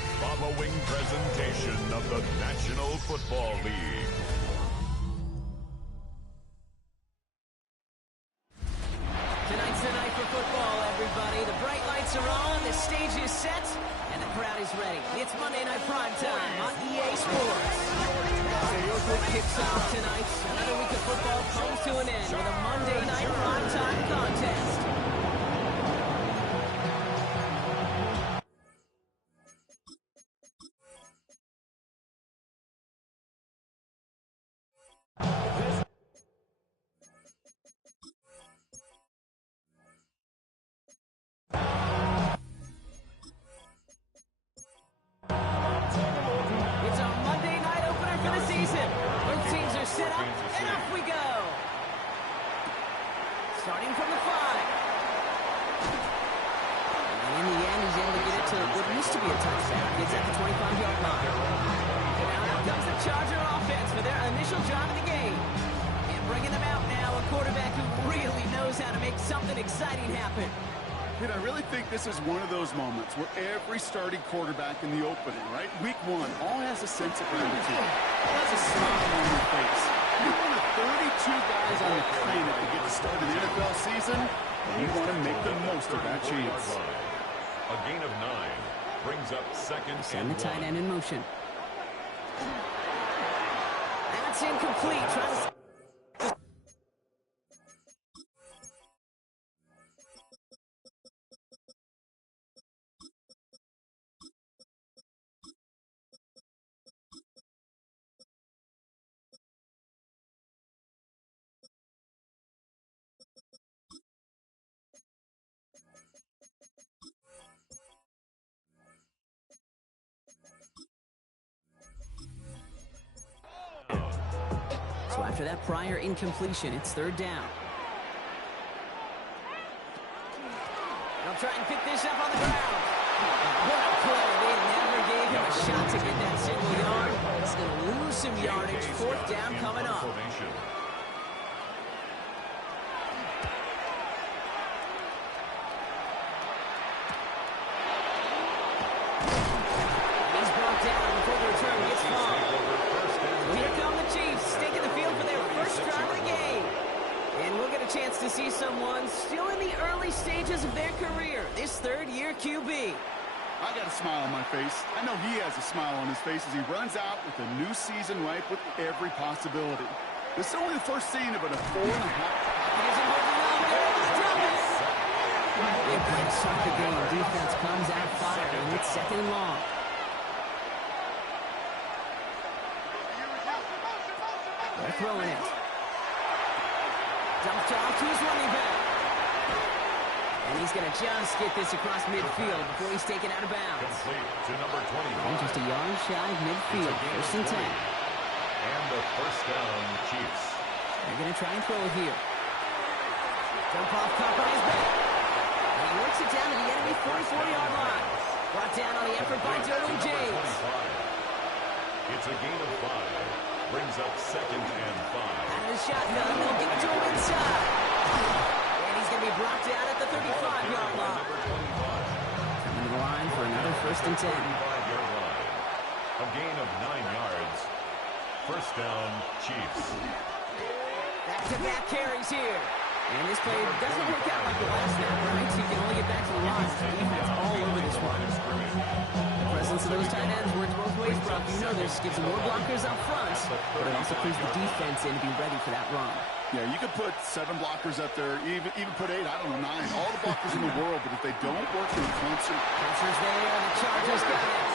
The following presentation of the National Football League. Tonight's the night for football, everybody. The bright lights are on, the stage is set, and the crowd is ready. It's Monday Night Primetime on EA Sports. It kicks off tonight. Another week of football comes to an end with a Monday Night Primetime contest. It's our Monday night opener for the season. Both teams are set up, and off we go. Starting from the 5. And in the end, he's able to get it to what used to be a touchdown. Gets at the 25-yard line. And now out comes the Charger offense for their initial drive of the game. And bringing them out now, a quarterback who really knows how to make something exciting happen. And I really think this is one of those moments where every starting quarterback in the opening, right? Week 1, all has a sense of gratitude. All has a smile on their face. You're one of 32 guys on the planet to get to start an NFL season, and you want to make the most of that chance. A gain of 9 brings up second Send the and tight 1. end in motion. That's incomplete. Trying to... So after that prior incompletion, it's third down. They'll try and pick this up on the ground. What a play. They never gave him a shot to get that single yard. He's going to lose some yardage. Fourth down coming up. He's brought down before the return gets far. Here come the Chiefs, taking the field for their first drive of the game. And we'll get a chance to see someone still in the early stages of their career, this third-year QB. I got a smile on my face. I know he has a smile on his face as he runs out with a new season ripe with every possibility. This is only the first scene of a 4.5. Big play to start the game. Defense comes out firing. It's second and long. They're throwing it. Dumped off to his running back. And he's going to just get this across midfield before he's taken out of bounds. Complete to number 20. And just a yard shy of midfield. First and 10. And the first down, Chiefs. They're going to try and throw it here. Jump off, caught by his back. And he works it down to the enemy 44-yard line. Brought down on the effort by Derwin James. It's a gain of 5. Brings up second and 5. Out of the shotgun, they'll give it to him inside. And he's going to be brought down at the 35-yard line. Coming to the line for another first and 10. 35-yard line. A gain of 9 yards. First down, Chiefs. Back-to-back carries here. And this play doesn't work out like the last snap, right? So you can only get back to the line. Defense all over this one. The presence of those tight ends works both ways, Brock. You know this. Gives them more blockers up front, but it also clues the defense in to be ready for that run. Yeah, you could put 7 blockers up there, even put 8, I don't know, 9. All the blockers in the world, but if they don't work in concert. Pressure's there, the Chargers got it.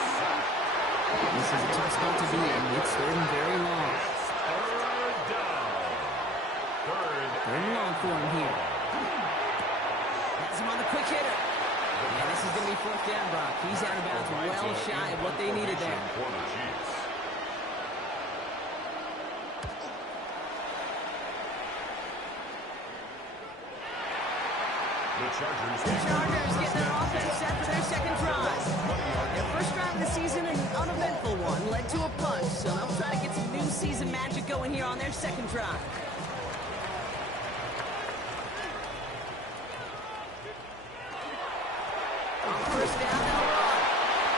This is a tough spot to be in. It's third and very long. Third down. Third and long for him here. Has him on the quick hitter. And this is going to be fourth down, Brock. He's out of bounds well shy of what they needed there. The Chargers get their offense set for their second drive. Their first drive of the season, an uneventful one, led to a punt. So they'll try to get some new season magic going here on their second drive. On first down, they'll run.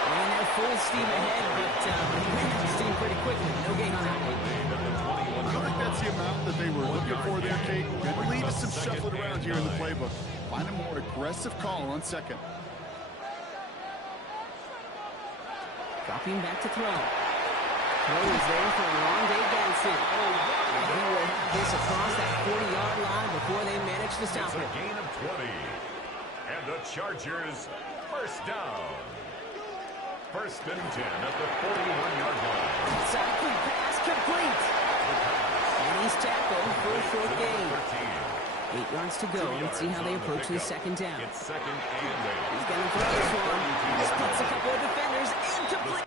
And their full steam ahead, but he ran out of steam pretty quickly. No gain on that one. I don't think that's the amount that they were looking for there, Kate. Maybe leave us some shuffling around here in the playbook. Find a more aggressive call on second. Dropping back to throw. Throw is there for a long day Benson. And he will have this across that 40-yard line before they manage to stop It's it. a gain of 20. And the Chargers, first down. First and 10 at the 41-yard line. Side quick pass complete. And he's tackled for a short gain. 8 yards to go. Let's see how they approach this second down. It's second and 8. He's going to throw this one. He splits a couple of defenders and complete.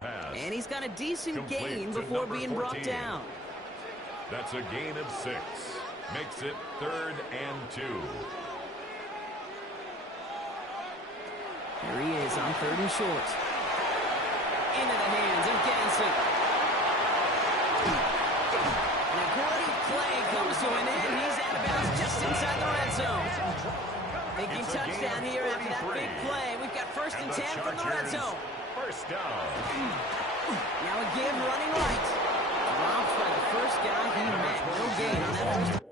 Pass. And he's got a decent Complete gain to before number being brought 14. down. That's a gain of 6. Makes it third and 2. Here he is on third and short. Into the hands of Ganson. And a great play comes to an end. He's out of bounds just inside the red zone. Thinking It's a gain touchdown of here after that 43. big play. We've got first and 10 from the red Chargers, zone. first down. Now a give running right. Dropped by the first guy he met. No gain on that first.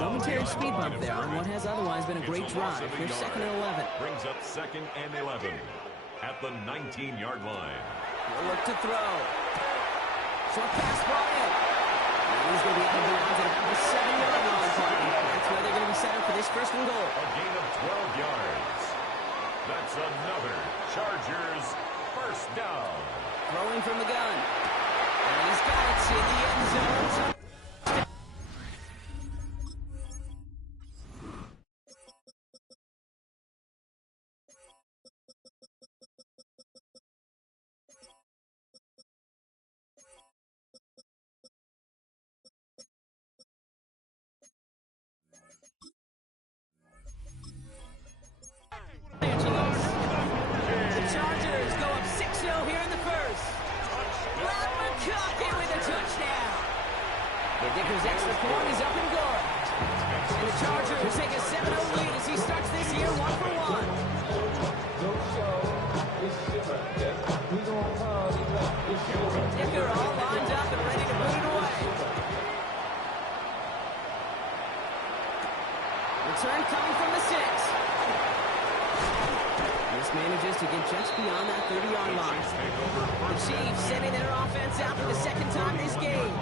Momentary speed bump there on what has otherwise been a great drive. Here's second and 11. Brings up second and 11 at the 19-yard line. He'll look to throw. Short pass ball in. And he's going to be out of bounds at about the 7-yard line. That's where they're going to be set up for this first and goal. A gain of 12 yards. That's another Chargers first down. Throwing from the gun. And he's got it in the end zone. The Chargers go up 6-0 here in the first. Rob McConkey with a touchdown. The Dickers extra point is up and good. And the Chargers take a 7-0 lead as he starts this year 1-for-1. Dicker all lined up and ready to put it away. Return coming from the 6. This manages to get just beyond that 30-yard line. The Chiefs sending their offense out for the second time this game.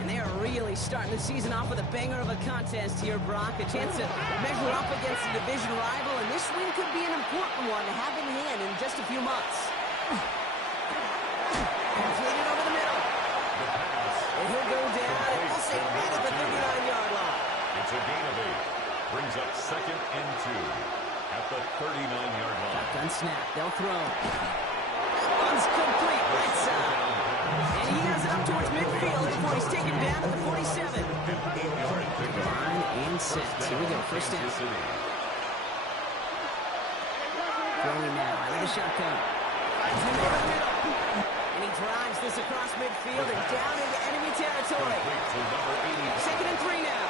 And they are really starting the season off with a banger of a contest here, Brock. A chance to measure up against a division rival, and this win could be an important one to have in hand in just a few months. Completed over the middle. And he'll go down, and we'll say right at the 39-yard line. It's a gain of 8. Brings up second and 2 at the 39-yard line. Gun snap, they'll throw. One's complete, right side. And he has it up towards midfield before he's taken down at the 47. 15-yard pickup. Line and set. Here we go, first down. Kansas City. Throwing now out of the shotgun. Finds him over the middle. And he drives this across midfield and down into enemy territory. Complete to number 80. Second and 3 now.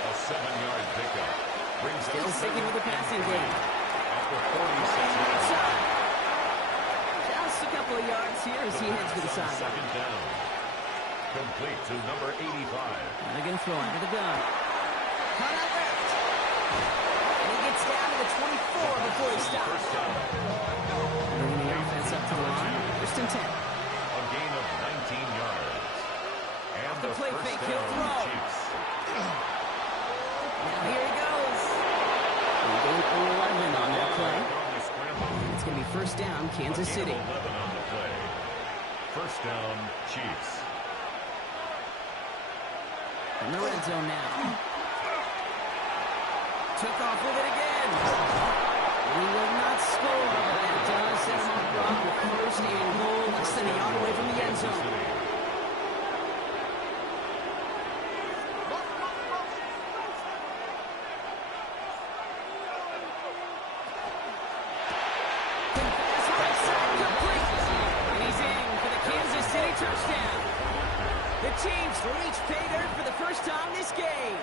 A 7-yard pickup. Brings Still up sticking with the passing game. at the 46-yard Right line. side. Just a couple of yards here as he heads to the sideline. Second down. Complete to number 85. Now they're going to throw out of the gun. Cut out left. And more before he stops. Bringing the offense up to the line. First and 10. A gain of 19 yards. And The play first fake, down, he'll throw. Chiefs. Now here he goes. He gained 11 on that play. On the scramble. It's going to be first down, Kansas A gain City. of 11 on the play. First down, Chiefs. In the red zone now. Took off with it again. He will not score, but that does set him up Brock with first and goal, less than a yard away from the end zone. Pass right side complete. And he's in for the Kansas City touchdown. The Chiefs reach pay dirt for the first time this game.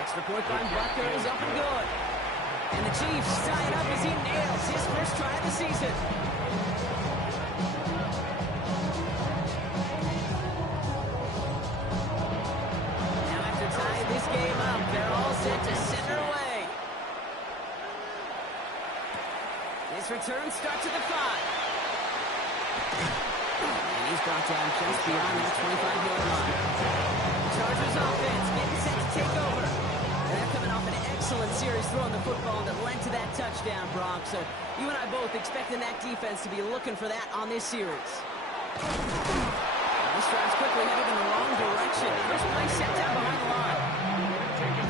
Extra point by Butker is up and good. And the Chiefs tie it up as he nails his first try of the season. Now after tying this game up, they're all set to send her away. This return starts at the 5. And he's brought down just beyond that 25-yard line. Chargers offense getting set to take over. And they're coming off an excellent series throwing the football that led to that touchdown, Brock. So you and I both expecting that defense to be looking for that on this series. This drive's quickly headed in the wrong direction. First play set down behind the line.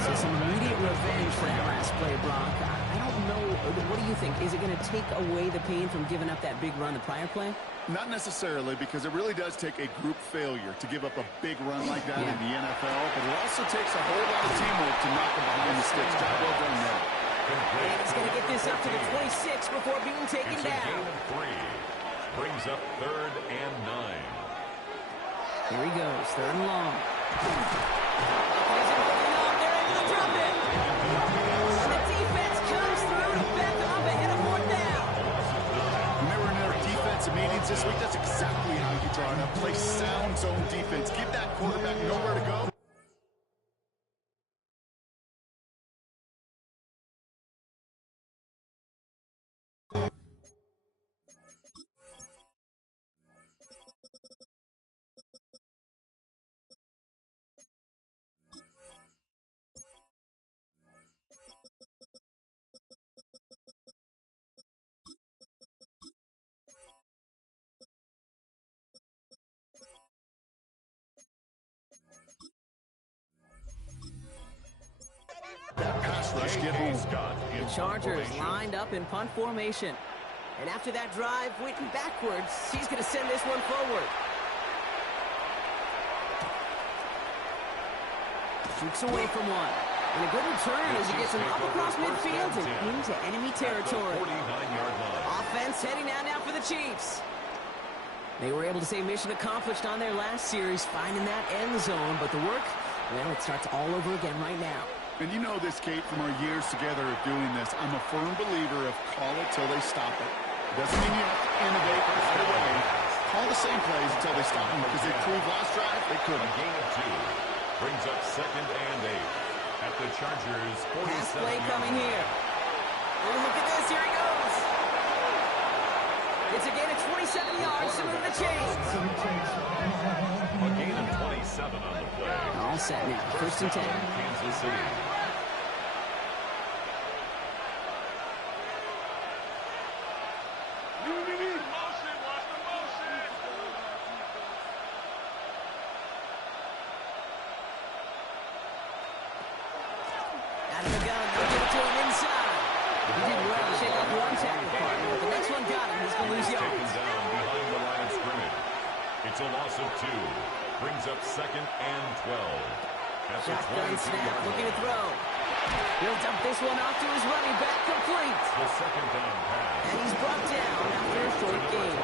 So some immediate revenge for that last play, Brock. I don't know. What do you think? Is it going to take away the pain from giving up that big run the prior play? Not necessarily, because it really does take a group failure to give up a big run like that in the NFL, but it also takes a whole lot of teamwork to knock them behind the sticks. Job well done there. And he's going to get this up to the 26 before being taken It's a down. gain of 3. Brings up 3rd and 9. Here he goes, 3rd and long. He's in for the long. They're able to drop it. And the defense comes through to back them up ahead of 4th down. When they were in their defensive meetings this week, that's exactly how you draw it up. Play sound zone defense. Give that quarterback nowhere to go. That pass rush get home. The Chargers lined up in punt formation. And after that drive, Witten backwards, he's going to send this one forward. Shoots away from one. And a good return as he gets him up across midfield and into enemy territory. 49-yard line. Offense heading out now for the Chiefs. They were able to say mission accomplished on their last series, finding that end zone. But the work, well, it starts all over again right now. And you know this, Kate, from our years together of doing this. I'm a firm believer of call it till they stop it. Doesn't mean you have to innovate right away. Call the same plays until they stop them, because they proved last drive they A couldn't. gain of 2. Brings up 2nd and 8. At the Chargers' 47. Pass play coming here. Oh, look at this. Here he goes. It's a gain of 27 yards to move the chains. A gain of 27 on the play. All set now. First and 10. Kansas City. Out of the gun. They'll give it to him inside. He did well to shake off one tackle partner, but the next one got him. He's going to lose Taken yards. down behind the line of scrimmage. It's a loss of 2. Brings up 2nd and 12. At the Shotgun 22 snap, yard looking to line. throw. He'll dump this one off to his running back, complete. The 2nd down pass. And he's brought down after a short gain.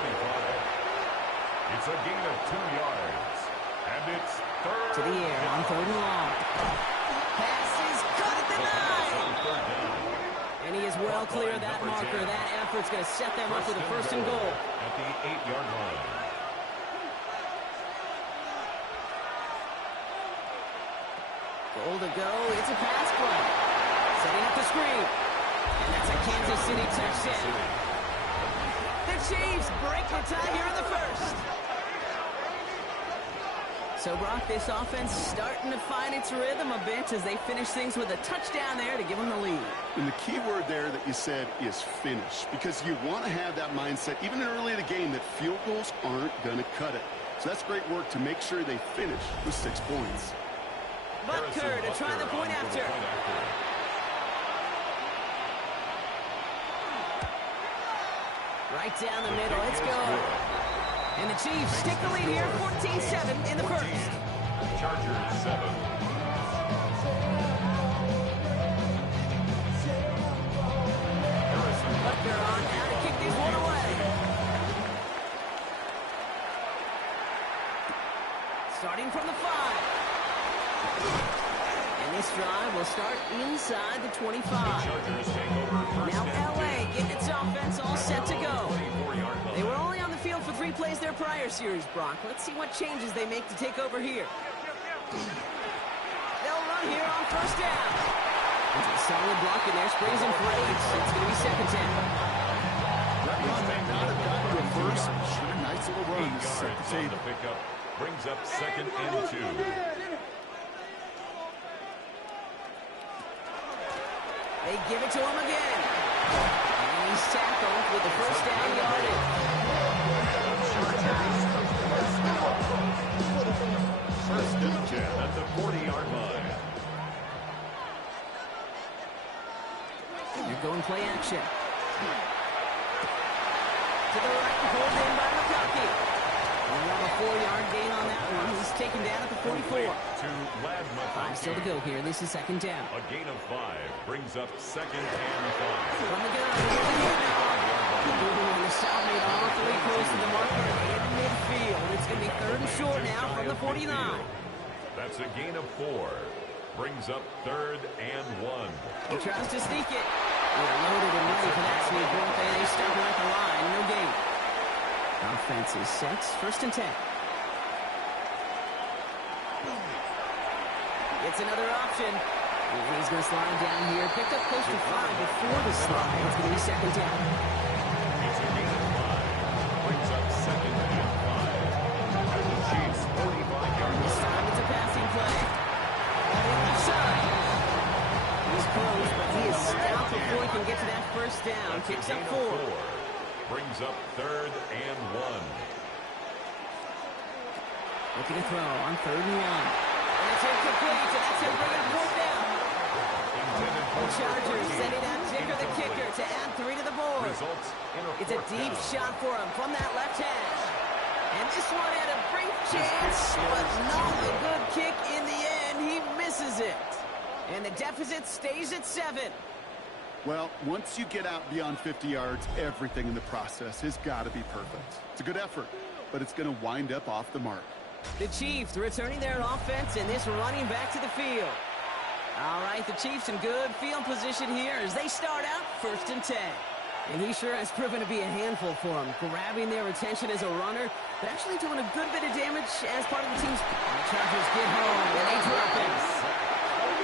It's a gain of 2 yards. And it's 3rd. To the air on 3rd and long. Pass is cut at the 9. 3rd down. And he is well clear of that marker. That effort's going to set them up for the first and goal. At the 8-yard line. Goal to go. It's a pass play. Setting up the screen. Kansas City touchdown. The Chiefs break the tie here in the first. So, Brock, this offense starting to find its rhythm a bit as they finish things with a touchdown there to give them the lead. And the key word there that you said is finish, because you want to have that mindset, even early in the game, that field goals aren't going to cut it. So that's great work to make sure they finish with 6 points. Butker to try the point after. Right down the middle, it's good. And the Chiefs take the lead here, 14-7 in the first. Chargers 7. Butker on now to kick this one away. Starting from the 5. And this drive will start inside the 25. Chargers take over first Now and LA 10. getting its offense all set to go. 24-yard line. They were only on the field for 3 plays their prior series, Brock. Let's see what changes they make to take over here. They'll run here on first down. It's a solid block in there. Springs in for 8. It's going to be second down. That run may not have gotten to a first. Sure, nice little run to 8 set yards the on table. the pickup. Brings up second and 2. They give it to him again. And he's tackled with the first down yardage. First and 10 at the 40-yard line. You're going play action. To the right, pulled in by McConkey. We'll have a 4-yard gain on that one. He's taken down at the 44. To Lad 5 still to McConkey. go here. This is second down. A gain of 5 brings up second and 5. From the gun, here's the handoff. And the shot made awfully close to the marker in midfield. It's going to be third and short now from the 49. That's a gain of 4. Brings up third and 1. He tries to sneak it. They're loaded and ready for that sneak. And they stop him at the line. No gain. Offense is set. First and 10. It's another option. And he's going to slide down here. Picked up close to 5 before the slide. It's going to be second down. It's a gain of 5. Brings up second and 5. And the Chiefs 45-yard This line. time it's a passing play. On the left side. He's close, but he is stopped before he can get to that first down. That's a Kicks gain up of 4. 4. Brings up third and 1. Looking to throw on third and 1. And it's incomplete, so that's him bringing fourth down. Intended for Chargers 14. sending out Dicker, the kicker, to add 3 to the board. Results in a It's a fourth deep down. shot for him from that left hash. And this one had a brief chance, but not a good kick in the end. He misses it. And the deficit stays at 7. Well, once you get out beyond 50 yards, everything in the process has got to be perfect. It's a good effort, but it's going to wind up off the mark. The Chiefs returning their offense and this running back to the field. All right, the Chiefs in good field position here as they start out first and 10. And he sure has proven to be a handful for them, grabbing their attention as a runner, but actually doing a good bit of damage as part of the team's. And the Chargers get home and they drop him.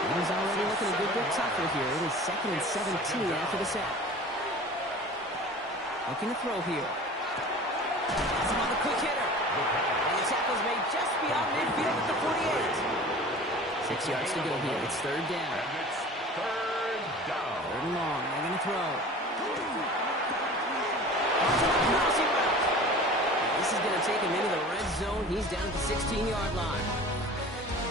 He's already looking a good bit tougher here. It is second and 17 after the sack. Looking to throw here. That's him on the quick hitter. And the tackle's made just beyond midfield at the 48. 6 yards to go here. It's third down. And it's third down. Third and long. They're going to throw. Crossing route. This is going to take him into the red zone. He's down at the 16-yard line.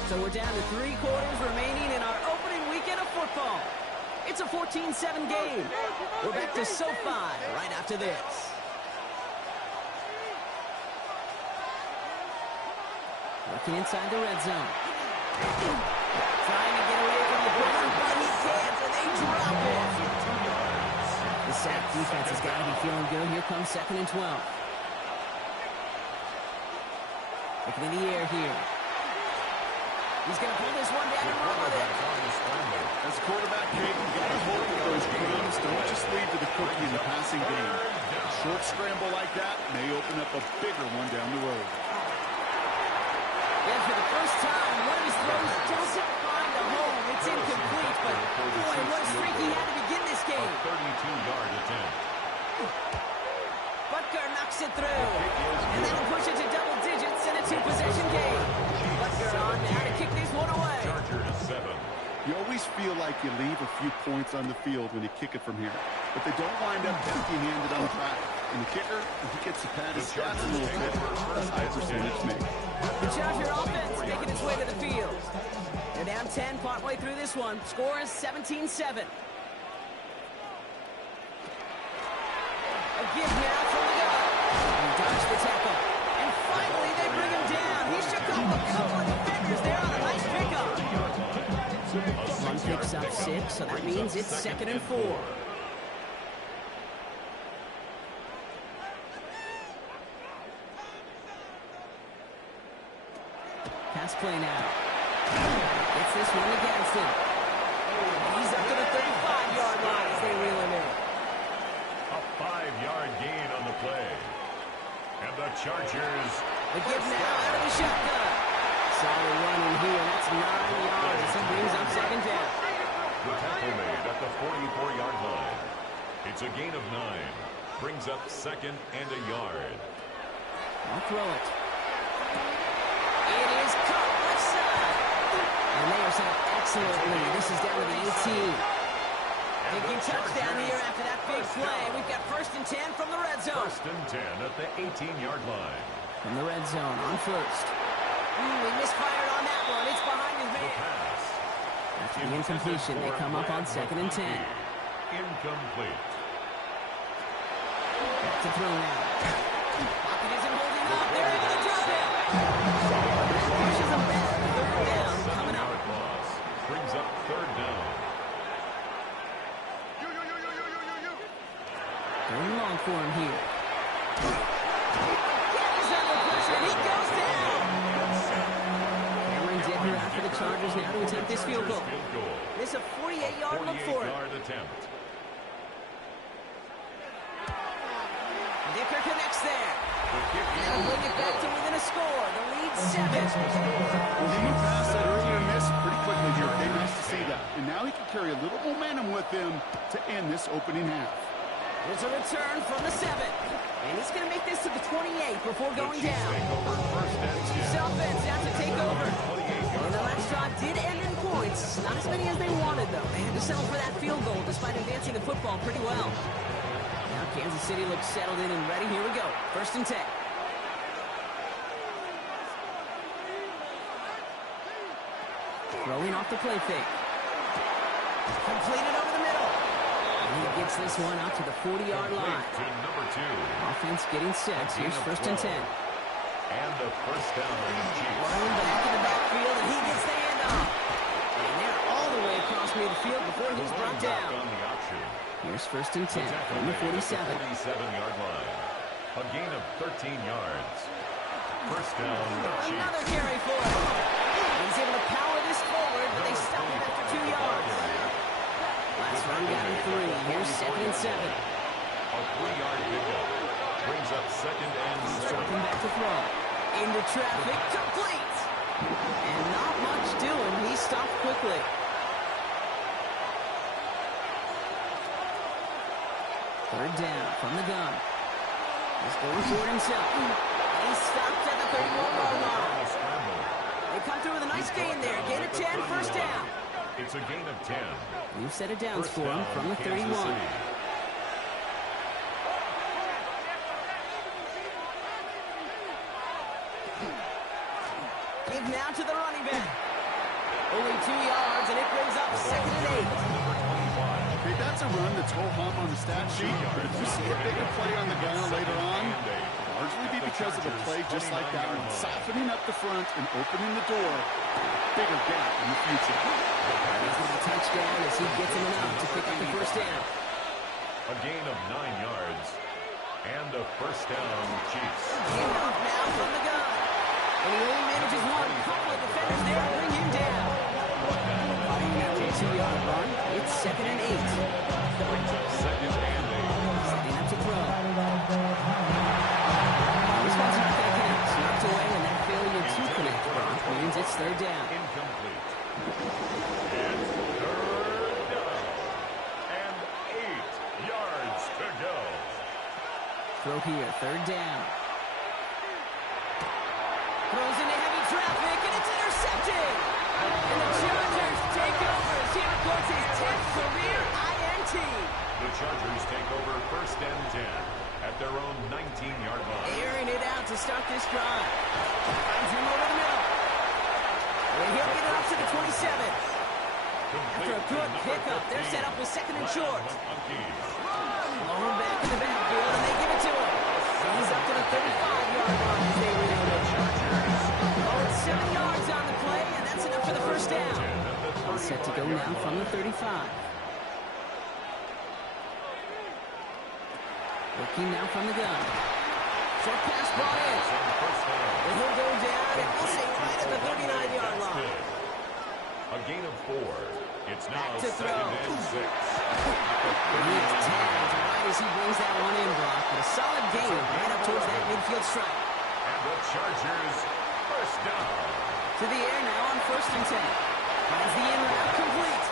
So we're down to 3 quarters remaining in our opening weekend of football. It's a 14-7 game. We're back to SoFi right after this. Looking inside the red zone. Trying to get away from the pressure, but he can't, and they drop it. The sack defense has got to be feeling good. Here comes second and 12. Looking in the air here. He's going to pull this one down and run with it. As a quarterback, Jake, you got to hold with those crumbs. Don't just leave to the cookie in the passing game. A short scramble like that may open up a bigger one down the road. Yeah, for the first time, one of his throws doesn't find a home. It's incomplete, but boy, what a streak he had to begin this game. game. 32-yard attempt. Butker knocks it through. And that'll push it to double digits in a two-possession game. Butker on now to kick this one away. Chargers 7. You always feel like you leave a few points on the field when you kick it from here. But they don't wind up empty-handed on track. And the kicker, if he gets to pad his stats a little bit, that's high percentage made. The Charger offense making its way to the field. They're down 10 partway through this one. Score is 17-7. A give now from the gun. He dodged the tackle. And finally they bring him down. He shook off a couple of defenders there on a nice pickup. Run picks up 6, so that means it's 2nd and 4. Pass play now. Gets this one against him. And he's up to the 35-yard line as they reel him in. A 5-yard gain on the play. And the Chargers. The give now out of the shotgun. Solid running here. That's 9 yards as he brings up 2nd down. The tackle made at the 44-yard line. It's a gain of 9. Brings up 2nd and a yard. I'll throw it. It is caught left side. And they are set up excellently. This is down to the 18. Taking touchdown here after that big play. We've got 1st and 10 from the red zone. 1st and 10 at the 18-yard line. From the red zone on 1st. He misfired on that one. It's behind his The man. pass. After the incompletion, they come up on 2nd and 10. Incomplete. Back to throw now. Pocket isn't holding up. They're able to drop him. Pushes him back. 3rd down coming up. 7-yard loss. Brings up 3rd down. 3rd and long for him here. He's under pressure. He goes down. Cameron Dicker after the Chargers now to attempt this field goal. This a 48-yard look for him. 48-yard attempt. Dicker connects there. And that'll bring it back to within a score. The lead 7. Well, he moved past that earlier miss pretty quickly here. They nice to see that. And now he can carry a little momentum with him to end this opening half. There's a return from the 7. And he's going to make this to the 28 before going down. Chiefs offense out to take over. And the last drive did end in points. Not as many as they wanted, though. They had to settle for that field goal despite advancing the football pretty well. Now Kansas City looks settled in and ready. Here we go. 1st and 10. Throwing off the play fake. Completed over the middle. And he gets this one out to the 40-yard line. To number 2. Offense getting set. Here's 1st and 10. And the 1st down on the Chiefs. Running back in the backfield, and he gets the handoff. And they're all the way across midfield before he's brought down. On the option. Here's 1st and 10 from the 47. 47-yard line. A gain of 13 yards. 1st down, Chiefs. Another carry for him. He's able to power this forward, but they stop him after 2 yards. Last run got him 3. Here's 2nd and 7. A 3-yard pickup. Brings up 2nd and 7. Dropping back to throw. Into traffic, complete. And not much doing. He stopped quickly. Third down from the gun. He's going for it himself. And he stopped at the 31-yard line. They come through with a nice gain there. Gain of 10, 1st down. It's a gain of 10. New set of downs for him from the 31. Give now to the running back. Only 2 yards, and it brings up 2nd and 8. Okay, that's a run that's ho-hum on the stat sheet, but if you see a bigger play on the gunner later on, largely be because of a play just like that one, softening up the front and opening the door, bigger gap in the future. He's got a touchdown as he gets him enough to pick up the 1st down. A gain of 9 yards. And a 1st down, Chiefs. Handoff now from the gun. And he only manages one. Couple of defenders there to bring him down. After a 2-yard run, it's 2nd and 8. Brings up 2nd and 8. Setting up to throw. This one's not going to connect. Knocked away, and that failure to connect, Brock, means it's 3rd down. Incomplete. It's 3rd down. And 8. throw here, third down. Throws into heavy traffic, and it's intercepted. And the Chargers take over as he records his 10th career INT. The Chargers take over first and 10 at their own 19-yard line. Airing it out to start this drive. Finds him over the middle. And he'll get it up to the 27. After a good pickup, they're set up with second and short. Blown back in the backfield, and they give it to him. And he's up to the 35-yard line as they reload it. Oh, it's 7 yards on the play, and that's enough for the first down. All set to go now from the 35. Working now from the gun. Short pass brought in. And he'll go down, and we'll say right at the 39-yard line. A gain of 4. It's now Back to second throw. and 6. He is tagged right as he brings that one in, Brock. But a solid gain right up towards that midfield stripe. And the Chargers first down. To the air now on first and 10. Finds the in route complete.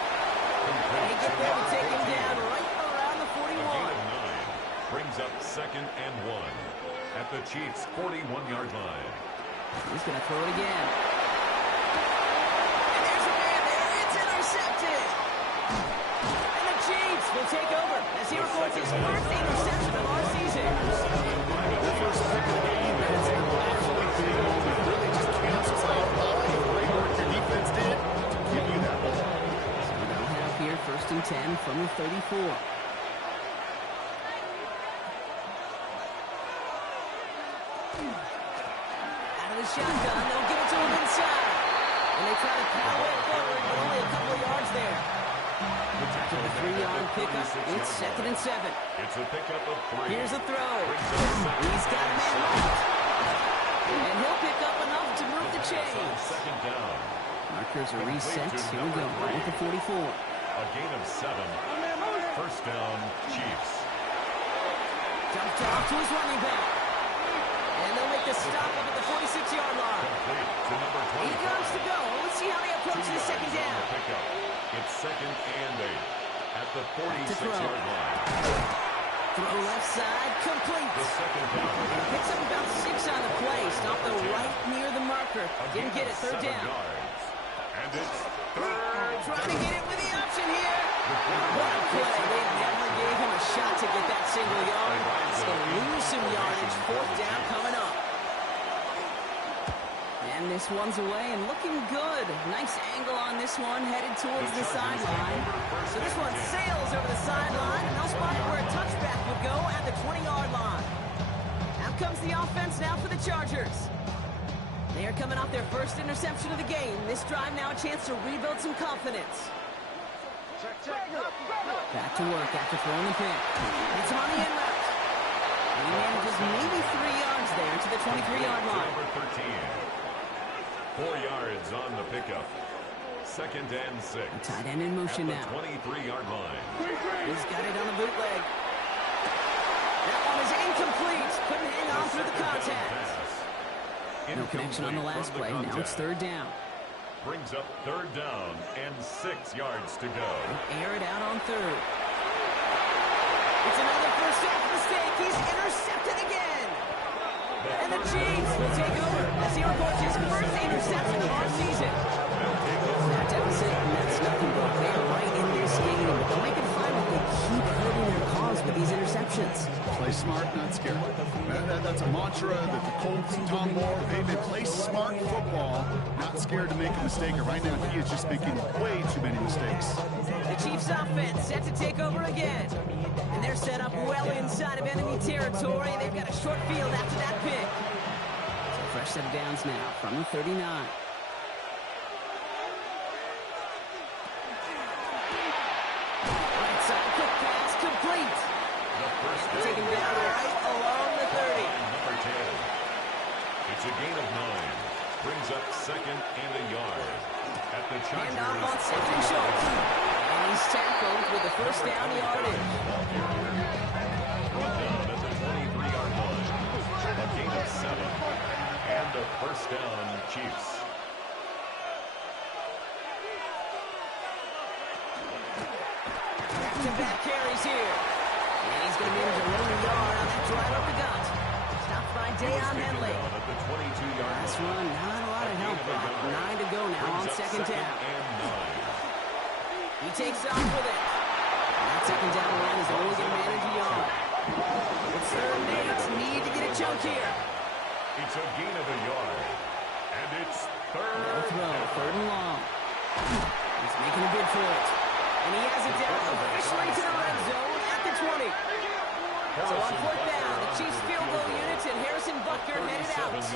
They get there to take him down right around the A gain 41. of 9 brings up second and 1 at the Chiefs' 41-yard line. He's going to throw it again. And there's a man there. It's intercepted. And the Chiefs will take over as he records his first interception of our season. The first pick of the game, and it's an absolutely big moment. Really just cancels out all the great work your defense did to give you that ball. So they'll have here first and 10 from the 34. Out of the shotgun, they'll give it to him inside. And they try to power it forward, but only a couple of yards there. After the 3-yard pickup, it's second and 7. It's a pickup of 3. Here's a throw. Brings up second He's got a and man 7. left. And he'll pick up enough to move the On chains. second down. Markers are reset. Here we go. Right at the 44. A gain of 7. First down, Chiefs. Dumped off to his running back. And they'll make the stop up at the 46-yard line. Complete to number 8 25. yards to go. Let's see how they approach this second down. Pickup. It's second and 8 at the throw. 46-yard line. Throw left side, complete. The second down. Picks up about 6 on the play. Stop the right near the marker. Didn't get it. Third 7 down. yards. And it's third. Trying to get it with the option here. What a play. They never gave him a shot to get that single yard. He's going to lose some yardage. Fourth down coming up. And this one's away and looking good. Nice angle on this one, headed towards the sideline. So this one sails over the sideline, and they'll spot it where a touchback would go at the 20-yard line. Out comes the offense now for the Chargers. They are coming off their first interception of the game. This drive now a chance to rebuild some confidence. Back to work after throwing the pick. It's him on the in route. He manages maybe 3 yards there to the 23-yard line. Number 13. 4 yards on the pickup. Second and 6. Tight end in motion at now. the 23-yard line. He's got it on the bootleg. That one is incomplete. Couldn't hang on through the contact. No connection on the last play. Now it's third down. Brings up third down and 6 yards to go. Air it out on third. It's another first half mistake. He's intercepted again. And the Chiefs will take over as he records his first interception of our season. That deficit, and that's nothing but they are right in this game. But they can find that they keep hurting their cause with these interceptions. Play smart, not scared. That's a mantra that the Colts, Tom Moore, they play smart football, not scared to make a mistake. And right now, he is just making way too many mistakes. The Chiefs offense set to take over again. And they're set up well inside of enemy territory. They've got a short field after that pick. So fresh set of downs now from the 39. Right side, quick pass, complete. Take him down right along the 30. Number 10. It's a gain of 9. Brings up second and a yard at the Hand off on Chargers. second and short. And he's tackled with the first down yardage. Brought down at the 23-yard line. A gain of 7 and a first down, Chiefs. Back-to-back carries here. And he's going to manage a low yard on that drive up the gut. Stopped by Deion Henley. Last run, not a lot of help. 9 to go now on second down. He takes off with it. And that second down line is only going to manage a yard. It's 3rd and 8. Need to get a chunk here. It's a gain of a yard. And it's third. No throw, 3rd and long. He's making a bid for it. And he has it down officially to the red zone at the 20. So on 4th down, the Chiefs field goal units and Harrison Butker headed out. He's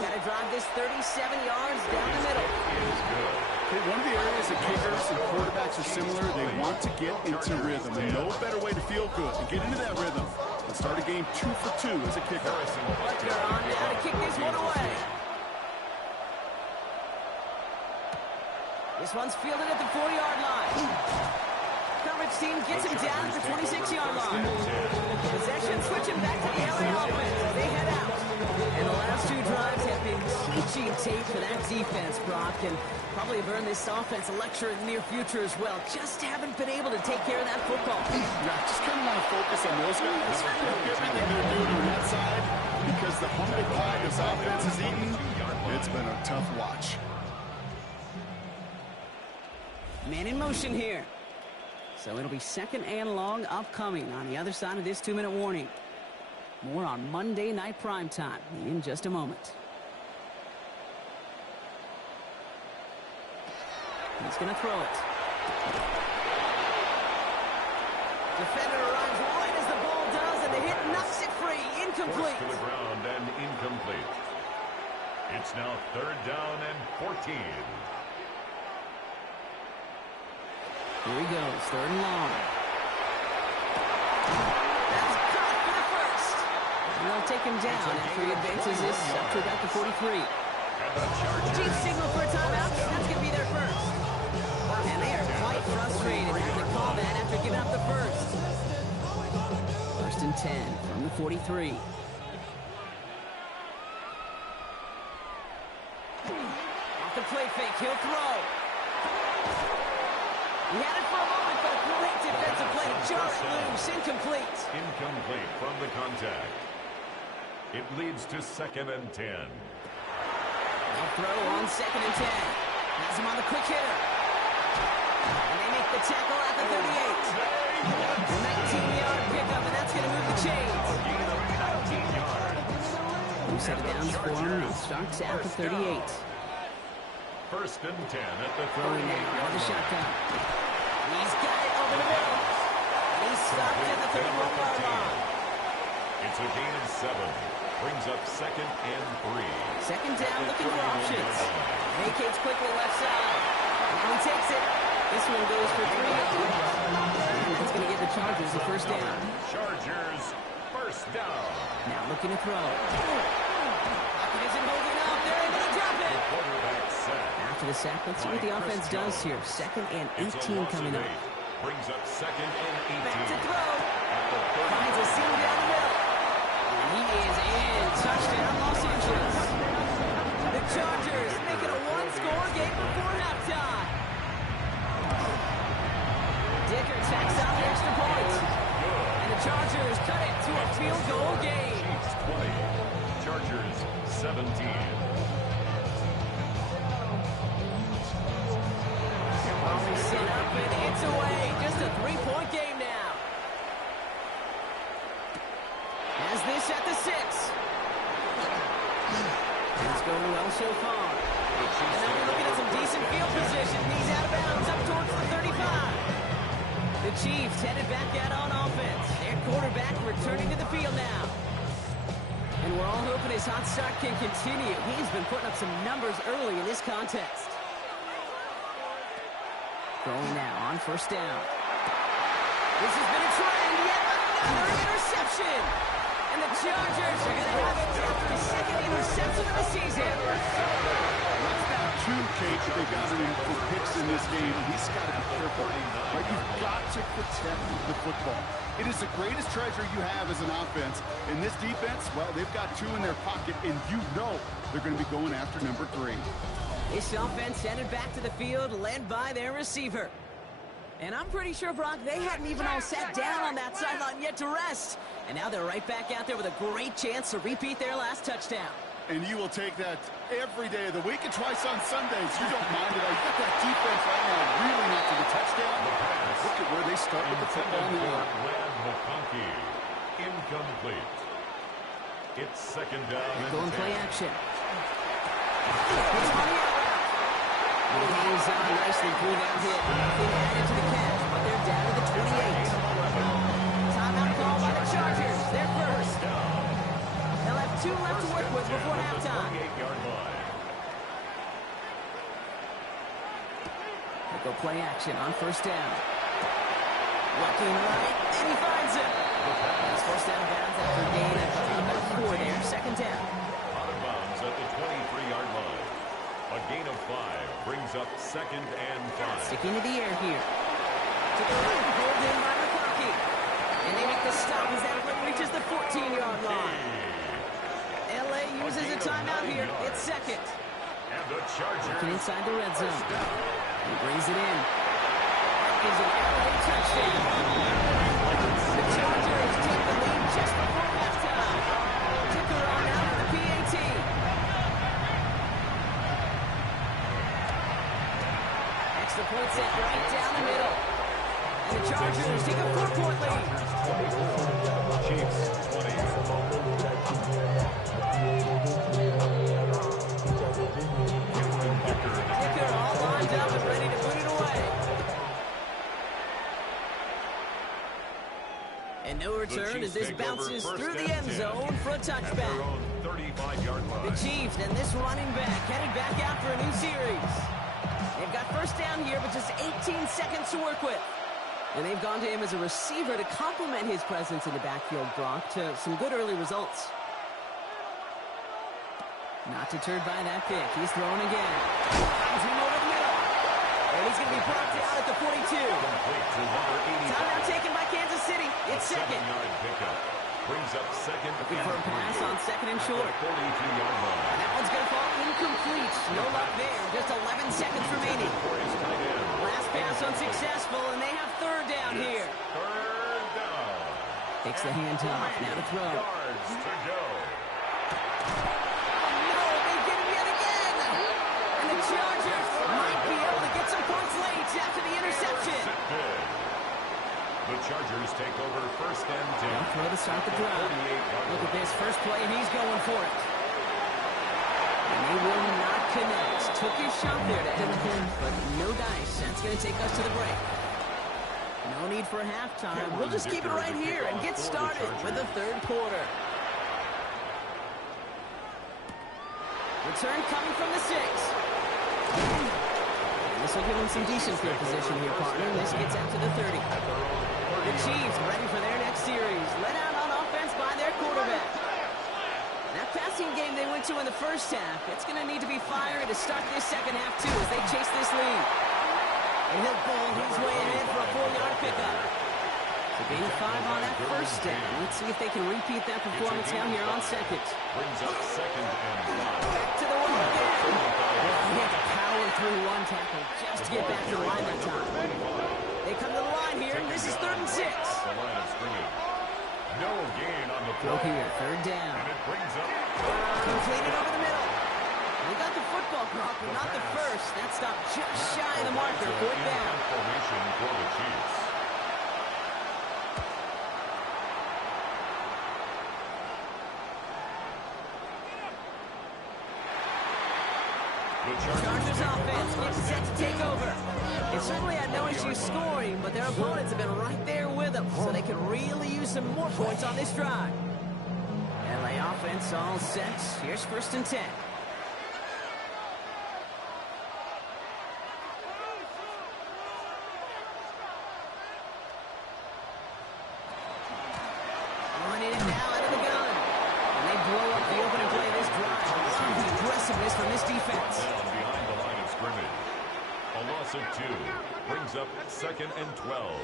got to drive this 37 yards down the middle. Okay, one of the areas that kickers and quarterbacks are similar, they want to get into rhythm. And no better way to feel good than get into that rhythm and start a game 2 for 2 as a kicker. Butker on down to kick this one away. This one's fielded at the 4-yard line. Coverage team gets him down at the 26-yard line. Possession switching back to the LA offense as they head out. And the last 2 drives have been teaching tape for that defense, Brock, and probably have earned this offense a lecture in the near future as well. Just haven't been able to take care of that football. Yeah, just kind of want to focus on those guys. Everything they're doing on that side, because the humble pie this offense is eating, it's been a tough watch. Man in motion here. So it'll be 2nd and long upcoming on the other side of this 2-minute warning. More on Monday Night Primetime in just a moment. He's going to throw it. Defender arrives right as the ball does, and the hit knocks it free. Incomplete. Forced to the ground and incomplete. It's now 3rd down and 14. Here he goes, 3rd and long. That's caught for the first. And they'll take him down after he advances this up to about the 43. Chiefs signal for a timeout. That's going to be their first. And they are quite frustrated having to call that after giving up the first. 1st and 10 from the 43. Off the play fake, he'll throw. He had it for a moment, but a great defensive play to jar it loose. Incomplete. Incomplete from the contact. It leads to 2nd and 10. They'll throw on 2nd and 10. Has him on the quick hitter. And they make the tackle at the 38. 19-yard pickup, and that's going to move the chains. We set it down for him. It starts at the 38. 1st and 10 at the Throwing now with the shotgun. He's got it over the middle. And he's stopped at the 31-yard line. It's a gain of 7. Brings up 2nd and 3. 2nd down, looking for options. Vacates quickly left side. Now he takes it. This one goes for 3 yards. And that's going to give the Chargers the 1st down. Chargers, 1st down. Now looking to throw. Pocket isn't holding up. They're able to drop it. Quarterback set. After the sack, let's see what the offense does here. 2nd and 18 coming up. Brings up 2nd and 18. Back to throw. At the 30. Finds a seam down the middle. And he is in. Touchdown, Los Angeles. The Chargers make it a 1-score game before halftime. Dicker tacks on the extra point. And the Chargers cut it to a field goal game. Chiefs 20. Chargers 17. Always set up and it's away. Just a 3-point game now. Has this at the 6. It's going well so far. And now we're looking at some decent field position. He's out of bounds up towards the 35. The Chiefs headed back out on offense. Their quarterback returning to the field now. And we're all hoping his hot start can continue. He's been putting up some numbers early in this contest. Going now on 1st down. This has been a trend. Yet another interception. And the Chargers are going to have it after his 2nd interception of the season. That's now 2, Kate, that they got him for picks in this game, and he's got to be careful. Right? You've got to protect the football. It is the greatest treasure you have as an offense. In this defense, well, they've got 2 in their pocket, and you know they're going to be going after number 3. This offense headed back to the field, led by their receiver. And I'm pretty sure, Brock, they hadn't even all sat down on that sideline yet to rest. And now they're right back out there with a great chance to repeat their last touchdown. And you will take that every day of the week and twice on Sundays. You don't mind it. You got that defense right now really not to the touchdown. Look at where they start with the football now. Brad McConkey. Incomplete. It's second down. Go and play action. Hangs on nicely through that hit. Nothing added to the catch, but they're down to the 28. Timeout call by the Chargers. They're first. They'll have 2 left to work with before halftime. They go play action on first down. Looking right, and he finds it. It's first down bounds after a gain of about 4 there. Second down. Out of bounds at the 23-yard line. A gain of 5 brings up second and 5. Sticking to the air here. To the right, pulled in by McConkey. And they make the stop as that reaches the 14-yard line. LA uses a timeout here. It's second. And the Chargers looking inside the red zone. He brings it in. That is an LA touchdown. The Chargers take the lead just before halftime. Ticker on out for the PAT. Extra point set right down the middle. And the Chargers take a 4-point lead. Chiefs 20. Ticker all lined up and ready to put it away. And no return as this bounces through the end zone for a touchback. The Chiefs and this running back headed back out for a new series. They've got first down here, but just 18 seconds to work with. And they've gone to him as a receiver to complement his presence in the backfield, Brock, to some good early results. Not deterred by that pick. He's throwing again. Finds him over the middle. And he's going to be brought down at the 42. Timeout taken by Kansas City. It's second. Brings up second. Looking for a pass on second and short. 42-yard line. That one's going to fall incomplete. No luck there. Just 11 seconds remaining. Last pass unsuccessful, and they have third down here. Third down. Takes the handoff. Now to throw. Yards to go. No, they did it yet again. And the Chargers might be able to get some points late after the interception. The Chargers take over first and 10. They'll throw to start the drive. Look at this first play, and he's going for it. And they will not connect. Took his shot there to end him, but no dice. That's going to take us to the break. No need for halftime. We'll just keep it right here and get started with the third quarter. Return coming from the 6. And this will give them some decent field position here, partner. And this gets out to the 30. The Chiefs ready for their next series. Let out on offense by their quarterback. That passing game they went to in the first half, it's going to need to be fiery to start this second half, too, as they chase this lead. And he'll pull his way ahead for a 4-yard pickup. So gain 5 on that first down. Let's see if they can repeat that performance now here on second. Brings up second and 5. Back to the one again. Well, he had to power through one tackle just to get back to the line that time. They come to the line here, and this is third and 6. The line of scrimmage. No gain on the Go play. here, third down. And it brings up Completed over the middle. They got the football, Brock, but not the first. That stopped just shy of the marker. Fourth down. formation for the Chiefs. Chargers offense gets set to take over. They certainly had no issue scoring, but their opponents have been right there with them, so they could really use some more points on this drive. LA offense all set. Here's first and 10. Running it now out of the gun. And they blow up the opening play of this drive. I love the aggressiveness from this defense. Down behind the line of scrimmage. A loss of 2 brings up second and 12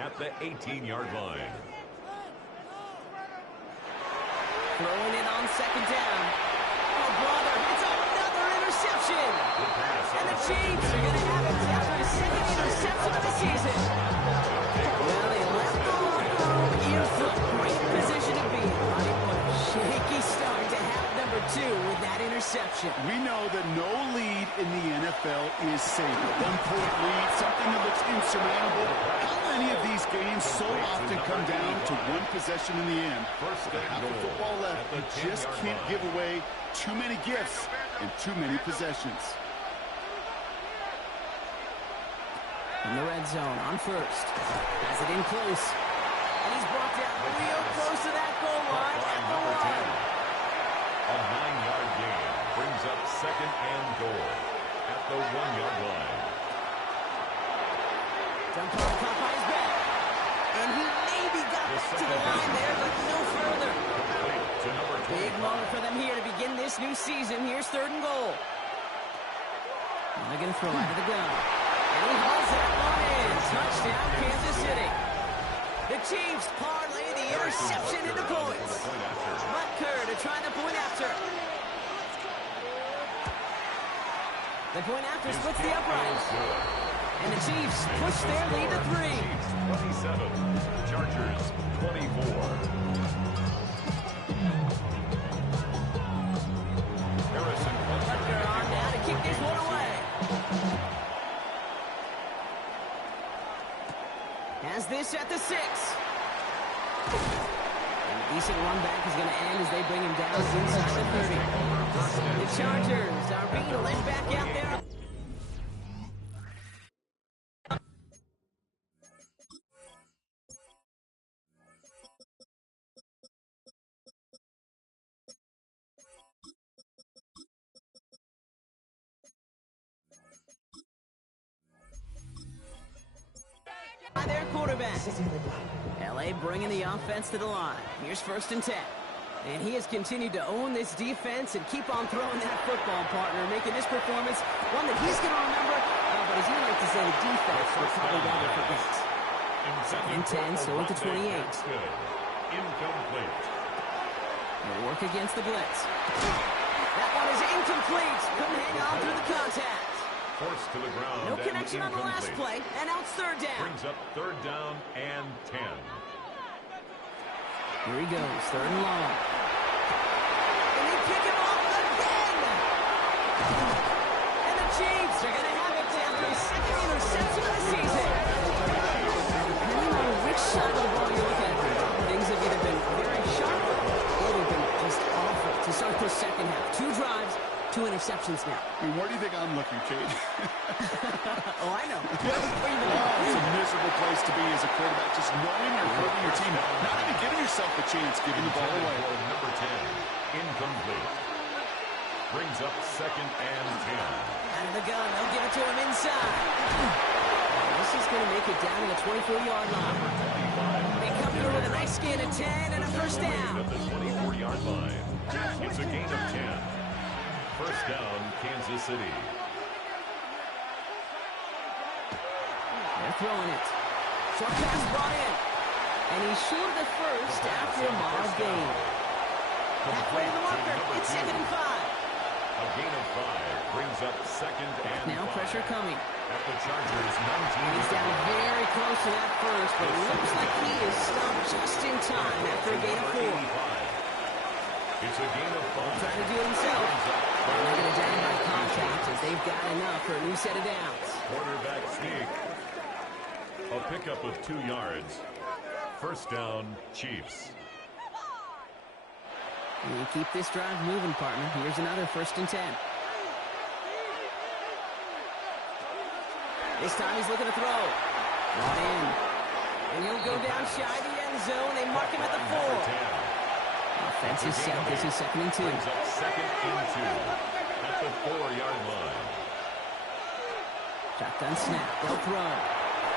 at the 18-yard line. Throwing it on second down. Oh, brother, it's another interception. interception. The pass And the Chiefs are going to have it after his second interception of the season. Well, they left the locker room in front. Great position to be in, right? But a shaky start to half number 2 with that interception. We know that no lead in the NFL is safe. A one-point lead, something that looks insurmountable. How many of these games so often come down to one possession in the end? First With a half of football left, you just can't give away too many gifts and too many possessions. In the red zone on first. Has it in close. And he's brought down real close to that goal line at the number 10. line. A 9-yard gain brings up second and goal at the 1-yard line. Dump on caught by his back. And he maybe got to the line there, but no further. Complete to number 25. Big moment for them here to begin this new season. Here's third and goal. Now they're going to throw out of the gun. And he hauls that one in. Touchdown, Kansas City. The Chiefs parlay the interception into points. Butker to try the point after. The point after splits the uprights. And the Chiefs push their lead to 3. Chiefs 27, Chargers 24. Harrison Butker on now to kick this one away. Has this at the 6. And a decent run back is going to end as they bring him down inside the 30. The Chargers are being led back out there. By their quarterback. LA bringing the offense to the line. Here's first and 10. And he has continued to own this defense and keep on throwing that football, partner, making this performance one that he's going to remember. But as you like to say, the defense will probably rather forget. Second and 10, so into 28. Incomplete. They'll work against the blitz. That one is incomplete. Couldn't hang on through the contact. Forced to the ground. No connection on the last play, and now it's third down. Brings up third down and 10. Here he goes, third and long. And they pick him off again! And the Chiefs are going to have it after his second interception of the season. Depending on which side of the ball you're looking at, things have either been very sharp or they've been just awful to start this second half. 2 drives, 2 interceptions now. And where do you think I'm looking, Kate? Oh, I know. It's a miserable place to be as a quarterback, just knowing you're hurting your team, not even giving yourself a chance, giving the ball away. Number 10, incomplete. Brings up second and 10. Out of the gun, they'll give it to him inside. This is going to make it down to the 24-yard line. They come through with a nice gain of 10 and a first down. At the 24-yard line. It's a gain of 10. First down, Kansas City. They're throwing it. Short pass brought in. And he's short of the first after a mild gain. Halfway to the marker. It's second and 5. A gain of 5 brings up second and Now 5. pressure coming. At the Chargers, 19. He's down very close to that first, but it looks like he is stopped just in time after a gain of 4. It's a gain of 5. Trying to do it himself. They're going to down by contact as they've got enough for a new set of downs. Quarterback sneak. A pickup of 2 yards. First down, Chiefs. You keep this drive moving, partner. Here's another first and 10. This time he's looking to throw. Brought in. And he'll go down shy of the end zone. They mark him at the 4. Offense is set. This is second and 2. Brings up second and 2 at the 4-yard line. Shotgun snap. They'll throw.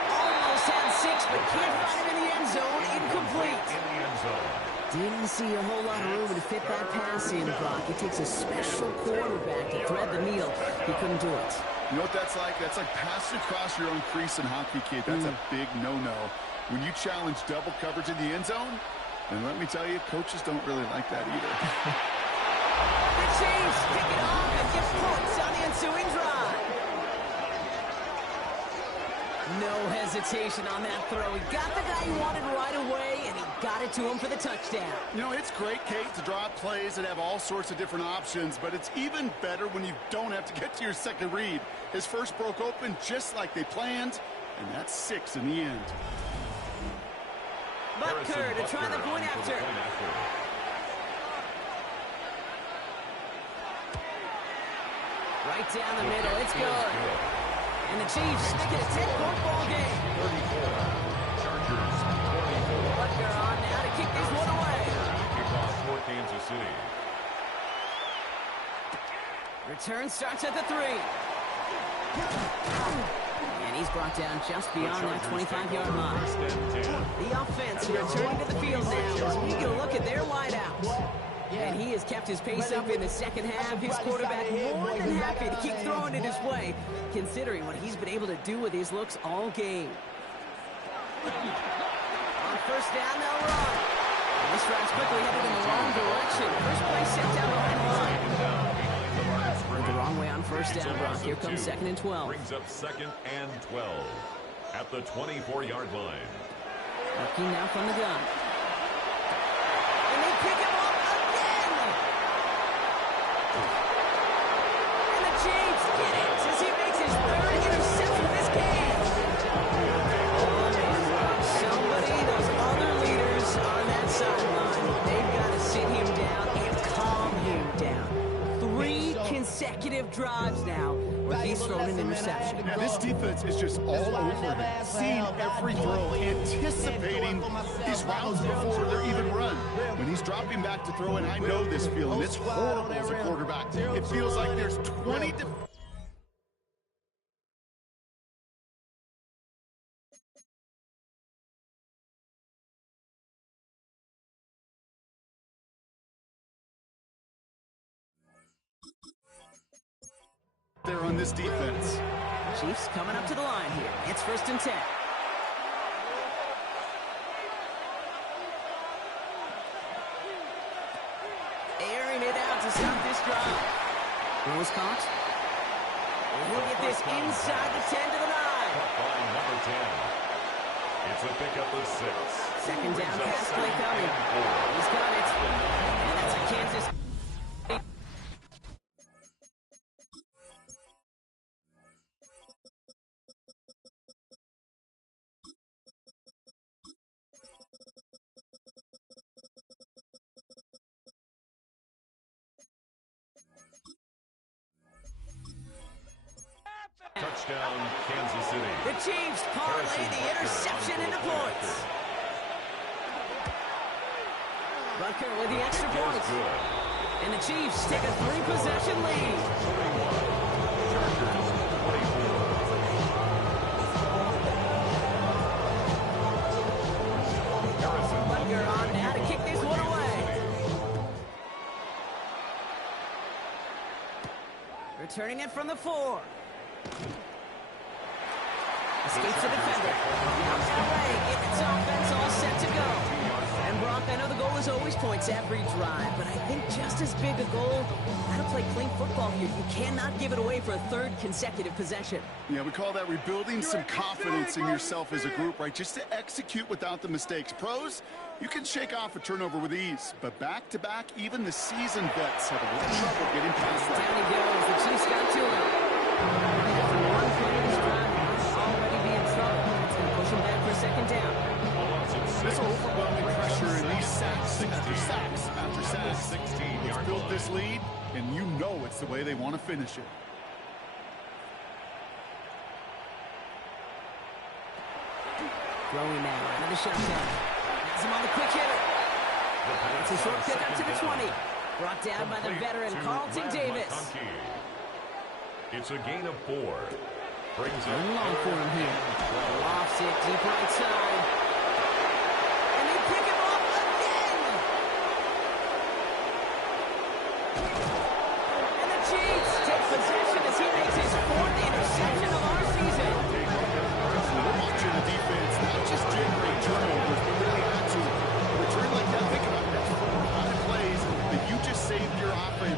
Almost had 6, but can't find him in the end zone. Incomplete. In the end zone. Didn't see a whole lot of room to fit that pass in, Brock. It takes a special quarterback to thread the needle. He couldn't do it. You know what that's like? That's like passing across your own crease in hockey, kid. That's a big no-no. When you challenge double coverage in the end zone, and let me tell you, coaches don't really like that either. The Chiefs pick it off and get points on the ensuing drive. No hesitation on that throw. He got the guy he wanted right away, and he got it to him for the touchdown. You know, it's great, Kate, to draw up plays that have all sorts of different options, but it's even better when you don't have to get to your second read. His first broke open just like they planned, and that's 6 in the end. Butker to try the point after. Right down the middle. It's good. And the Chiefs make it a 10-point ball game. 34. Chargers 24. Butker on now to kick this one away. Kickoff for Kansas City. Return starts at the 3. And he's brought down just beyond that 25-yard line. First and 10. The offense returning to the field now as we get a look at their wideouts. And he has kept his pace up in the second half. His quarterback more than happy to keep throwing it his way, considering what he's been able to do with his looks all game. On first down, they'll run. And this drive's quickly headed in the wrong direction. First play sent down the right line. Went the wrong way on first down, Brock. Here comes 2nd and 12. Brings up 2nd and 12 at the 24-yard line. Looking now from the gun. And they pick him up again. And the Chiefs get it as he makes his 3rd interception of this game. Somebody, those other leaders on that sideline, they've got to sit him down and calm him down. 3 consecutive drives now where he's thrown an interception. Now, this defense is just all over him, seeing every throw, anticipating these routes before they're even run. When he's dropping back to throw, and I know this feeling, it's horrible as a quarterback. It feels like there's 20 to... there on this defense. Chiefs coming up to the line here. It's 1st and 10. Airing it out to stop this drive. Rose caught. And he'll get this inside the 10 to the 9. By number 10. It's a pickup of 6. Second down pass play coming. He's got it. And that's a Kansas. Touchdown, Kansas City. The Chiefs parlay the interception into points. Butker with the extra points. And the Chiefs take a 3-possession lead. Butker on now to kick this one away. Returning it from the 4. Escapes the defender. Now LA getting its offense all set to go. And Brock, I know the goal is always points every drive, but I think just as big a goal, how to play clean football here. You cannot give it away for a 3rd consecutive possession. Yeah, we call that rebuilding some confidence in yourself as a group, right? Just to execute without the mistakes. Pros, you can shake off a turnover with ease, but back-to-back, even the seasoned vets have a little trouble getting past that. Down he goes. The Chiefs got to him. After one play of this drive, he's already be in trouble. It's going to push him back for a 2nd down. This overwhelming pressure and these sacks after sacks after sacks. It's built this lead, and you know it's the way they want to finish it. Throwing now out of the shotgun. Has him on the quick hitter. It's a short pick up to the 20. Brought down by the veteran Carlton Davis. It's a gain of 4. Brings it long for him here. Lofts it deep right side. And they pick him off again. And the Chiefs take possession as he makes his 4th interception of our season. We're watching the defense not just generate turnovers, but really had to return like that. Think about that. 4 or 5 plays that you just saved your offense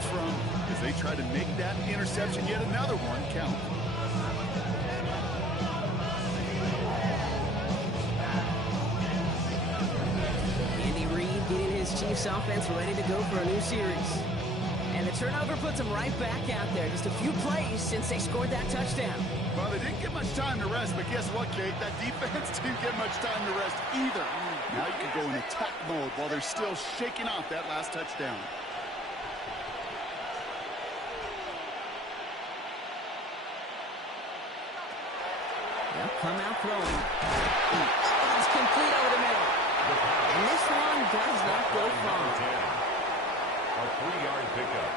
interception, yet another one count. Andy Reid getting his Chiefs offense ready to go for a new series. And the turnover puts them right back out there. Just a few plays since they scored that touchdown. Well, they didn't get much time to rest, but guess what, Kate? That defense didn't get much time to rest either. Now you can go in attack mode while they're still shaking off that last touchdown. They'll come out throwing. It's complete over the middle. And this one does not go far. A 3-yard pickup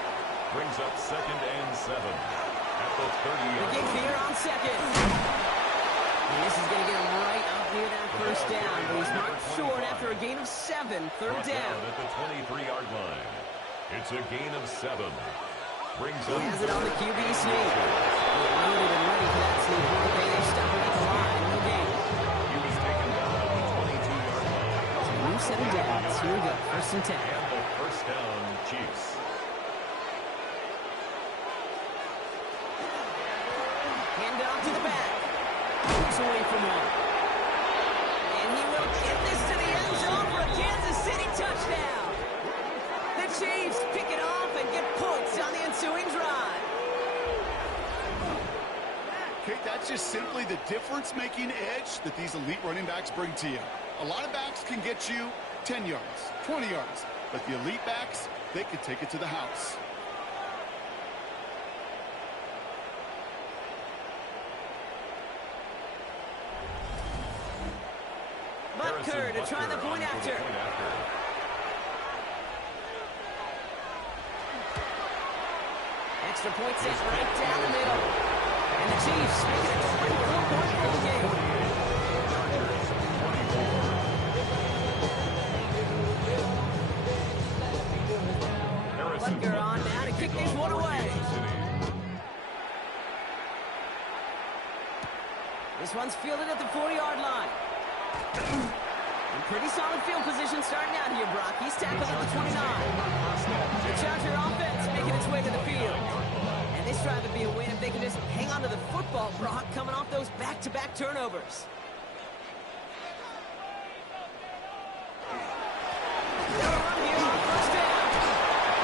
brings up 2nd and 7 at the 30-yard line. McGinn here on second. And this is going to get him right up near that first down. But he's marked short after a gain of 7. Third down. At the 23-yard line. It's a gain of 7. Brings He up has it on the QB sneak. Loaded and ready for that sneak. They stop him at the line. No gain. He was taken down at the 22-yard line. So new set of downs. Here we go. 1st and 10. And the first down, Chiefs. Hand off to the back. Moves away from one. And he will get this to the end zone for a Kansas City touchdown. The Chiefs pick it off and get points on the ensuing drive. Kate, that's just simply the difference-making edge that these elite running backs bring to you. A lot of backs can get you 10 yards, 20 yards, but the elite backs, they can take it to the house. Butker to try the point after. Extra point set right down the middle. And the Chiefs make it a 24-point ball game. Butker on now to kick this one away. This one's fielded at the 40-yard line. And pretty solid field position starting out here, Brock. He's tackled at the 29. The Charger offense making its way to the field. And this drive would be a win if they can just hang on to the football, Brock, coming off those back-to-back turnovers. They'll run here on first down.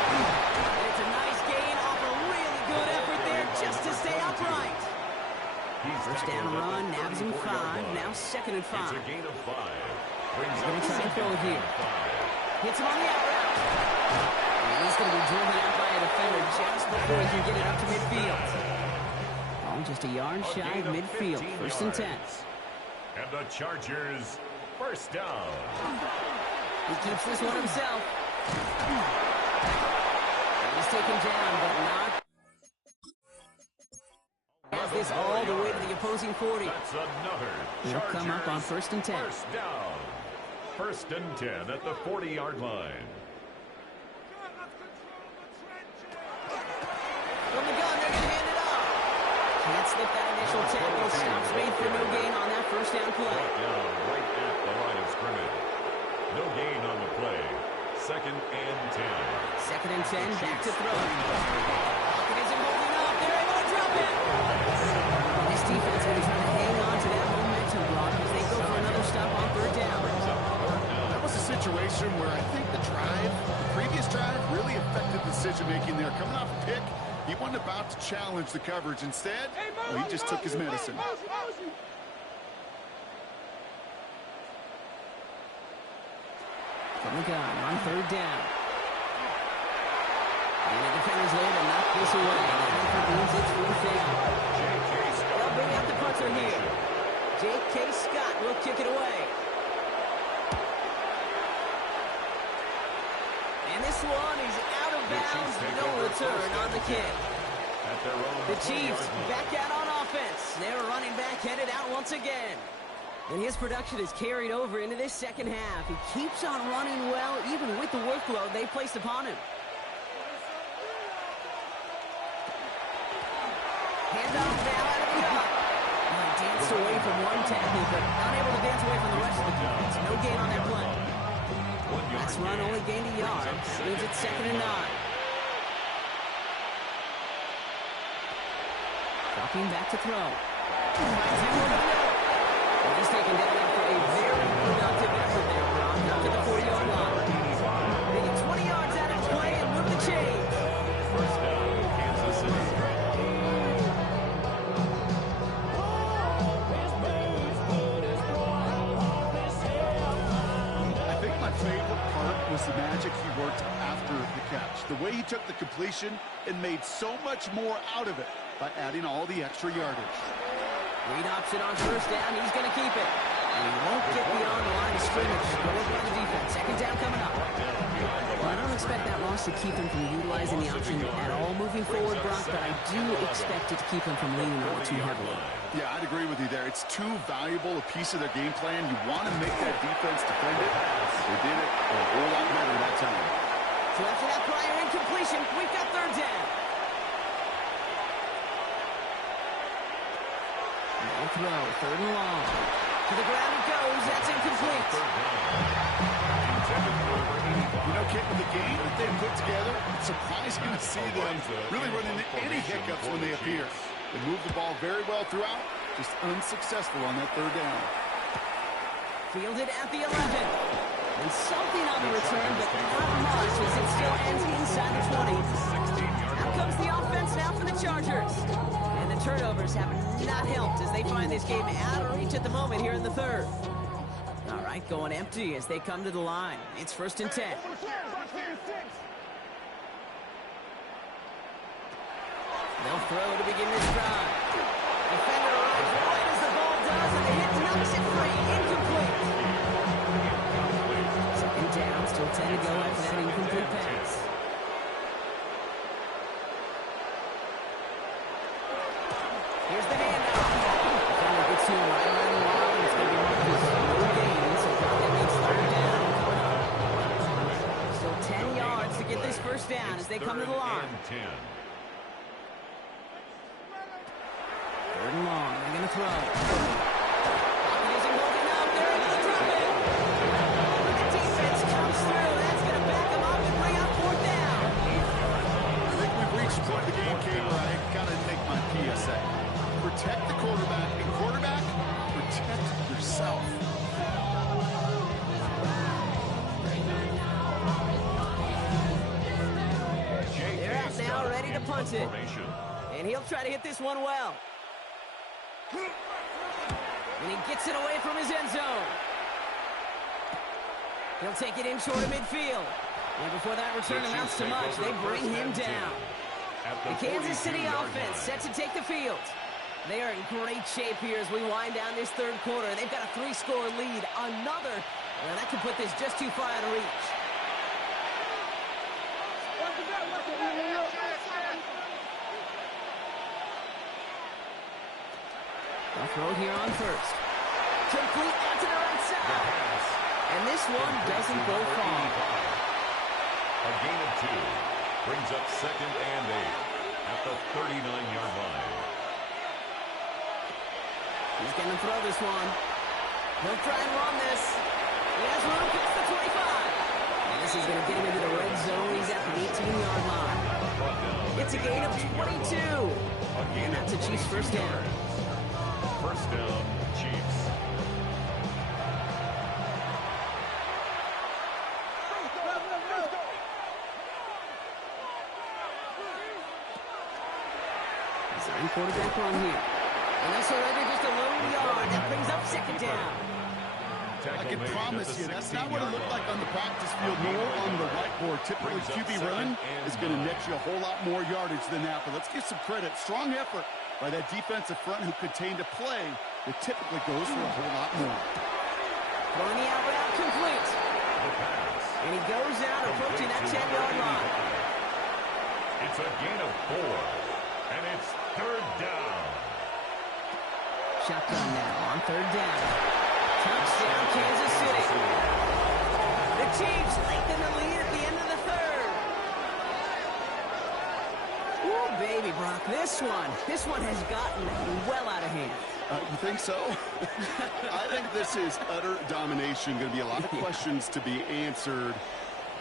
And it's a nice gain off a really good effort there just to stay upright. First down run, nabs him 5. Now 2nd and 5. It's a gain of 5. He's going to try to throw it here. Hits him on the out route. And he's going to be driven out by a defender just before he can get it up to midfield. Oh, just a yard shy of midfield. 1st and 10. And the Chargers, first down. He keeps this one himself. He's taken down, but not. Has this all the way to the opposing 40. That's another. He'll come up on 1st and 10. First down. 1st and 10 at the 40-yard line. From the gun, they're going to hand it off. Can't slip that initial tackle. Stops made for no gain on that first down play. Brought down right at the line of scrimmage. No gain on the play. 2nd and 10. 2nd and 10, back to throw. Pocket isn't holding up. They're able to drop it. This defense will be trying to hang on to that momentum, Brock, as they go for another stop on 3rd down. That was a situation where I think the previous drive, really affected decision-making there. Coming off a pick, he wasn't about to challenge the coverage. Instead, well, he just took his medicine. From the gun on 3rd down. And the defender's there to knock this away. That means it's 4th down. They'll bring out the punter here. J.K. Scott will kick it away. And this one is out of bounds. No return on the kick. The Chiefs back out on offense. Their running back headed out once again. And his production is carried over into this 2nd half. He keeps on running well, even with the workload they placed upon him. Handoff now out of the gun. He danced away from one tackle, but unable to dance away from the rest of the defense. No gain on that play. Last run only gained a yard. That means it's 2nd and 9. Dropping back to throw. Finds him over the middle. And he's taken down after a very productive effort there, Brock, up to the 40-yard line. They get 20 yards out of play and move the chains. First down, Kansas City. I think my favorite part was the magic he worked after the catch. The way he took the completion and made so much more out of it by adding all the extra yardage. Read option on first down. He's going to keep it. And he won't get beyond the line of scrimmage. Going by the defense. Second down coming up. Well, I don't expect that loss to keep him from utilizing the option at all moving forward, Brock, but I do expect it to keep him from leaning on it too heavily. Yeah, I'd agree with you there. It's too valuable a piece of their game plan. You want to make that defense defend it. They did it a whole lot better that time. So after that prior incompletion, we've got third down. No throw, third and long. To the ground it goes. That's incomplete. You know, Kit, with the game that they've put together, it's surprising to see them really run into any hiccups when they appear. They move the ball very well throughout, just unsuccessful on that third down. Fielded at the 11. And something on the return, but not much as it still ends inside the 20. Out comes the offense now for the Chargers. And the turnovers have not helped as they find this game out of reach at the moment here in the third. All right, going empty as they come to the line. It's 1st and 10. They'll throw to begin this drive. Defender arrives right as the ball does, and the hit knocks it free. Incomplete. Second down, still 10 to go after that incomplete pass. Here's the handoff. Defender gets to him right around the line, and it's going to be marked as no gain, so that makes third down coming up. Still 10 yards to get this first down as they come to the line. Third and long. They're going to throw. Pocket isn't holding up. They're able to drop it. The defense comes through. That's going to back them up and bring up fourth down. I think we've reached the point of the game, Kate, where I got to make my PSA. Protect the quarterback, and quarterback, protect yourself. They're out now, ready to punt it. And he'll try to hit this one well. And he gets it away from his end zone. He'll take it in short of midfield. And before that return amounts to much, they bring him down. The Kansas City offense set to take the field. They are in great shape here as we wind down this third quarter. They've got a 3-score lead. Another, well, that could put this just too far out of reach. They'll throw here on first. Complete out to the right side. And this one doesn't go far. A gain of 2 brings up 2nd and 8 at the 39-yard line. He's going to throw this one. He'll try and run this. He has room past the 25. And this is going to get him into the red zone. He's at the 18-yard line. It's a gain of 22. And that's a Chiefs first down. First down, Chiefs. Design quarterback run here. And that's already just a low yard. That brings up 2nd down. I can promise you, that's not what it looked like on the practice field nor on the whiteboard. Typically, QB run is going to net you a whole lot more yardage than that. But let's give some credit. Strong effort by that defensive front who contained a play that typically goes for a whole lot more. Throwing the out route complete. And he goes out approaching that 10-yard line. It's a gain of 4. And it's third down. Shotgun now on third down. Touchdown, Kansas City. The Chiefs lengthen the lead at the end of the third. Ooh, baby, Brock, this one has gotten well out of hand. You think so? I think this is utter domination. Going to be a lot of questions to be answered.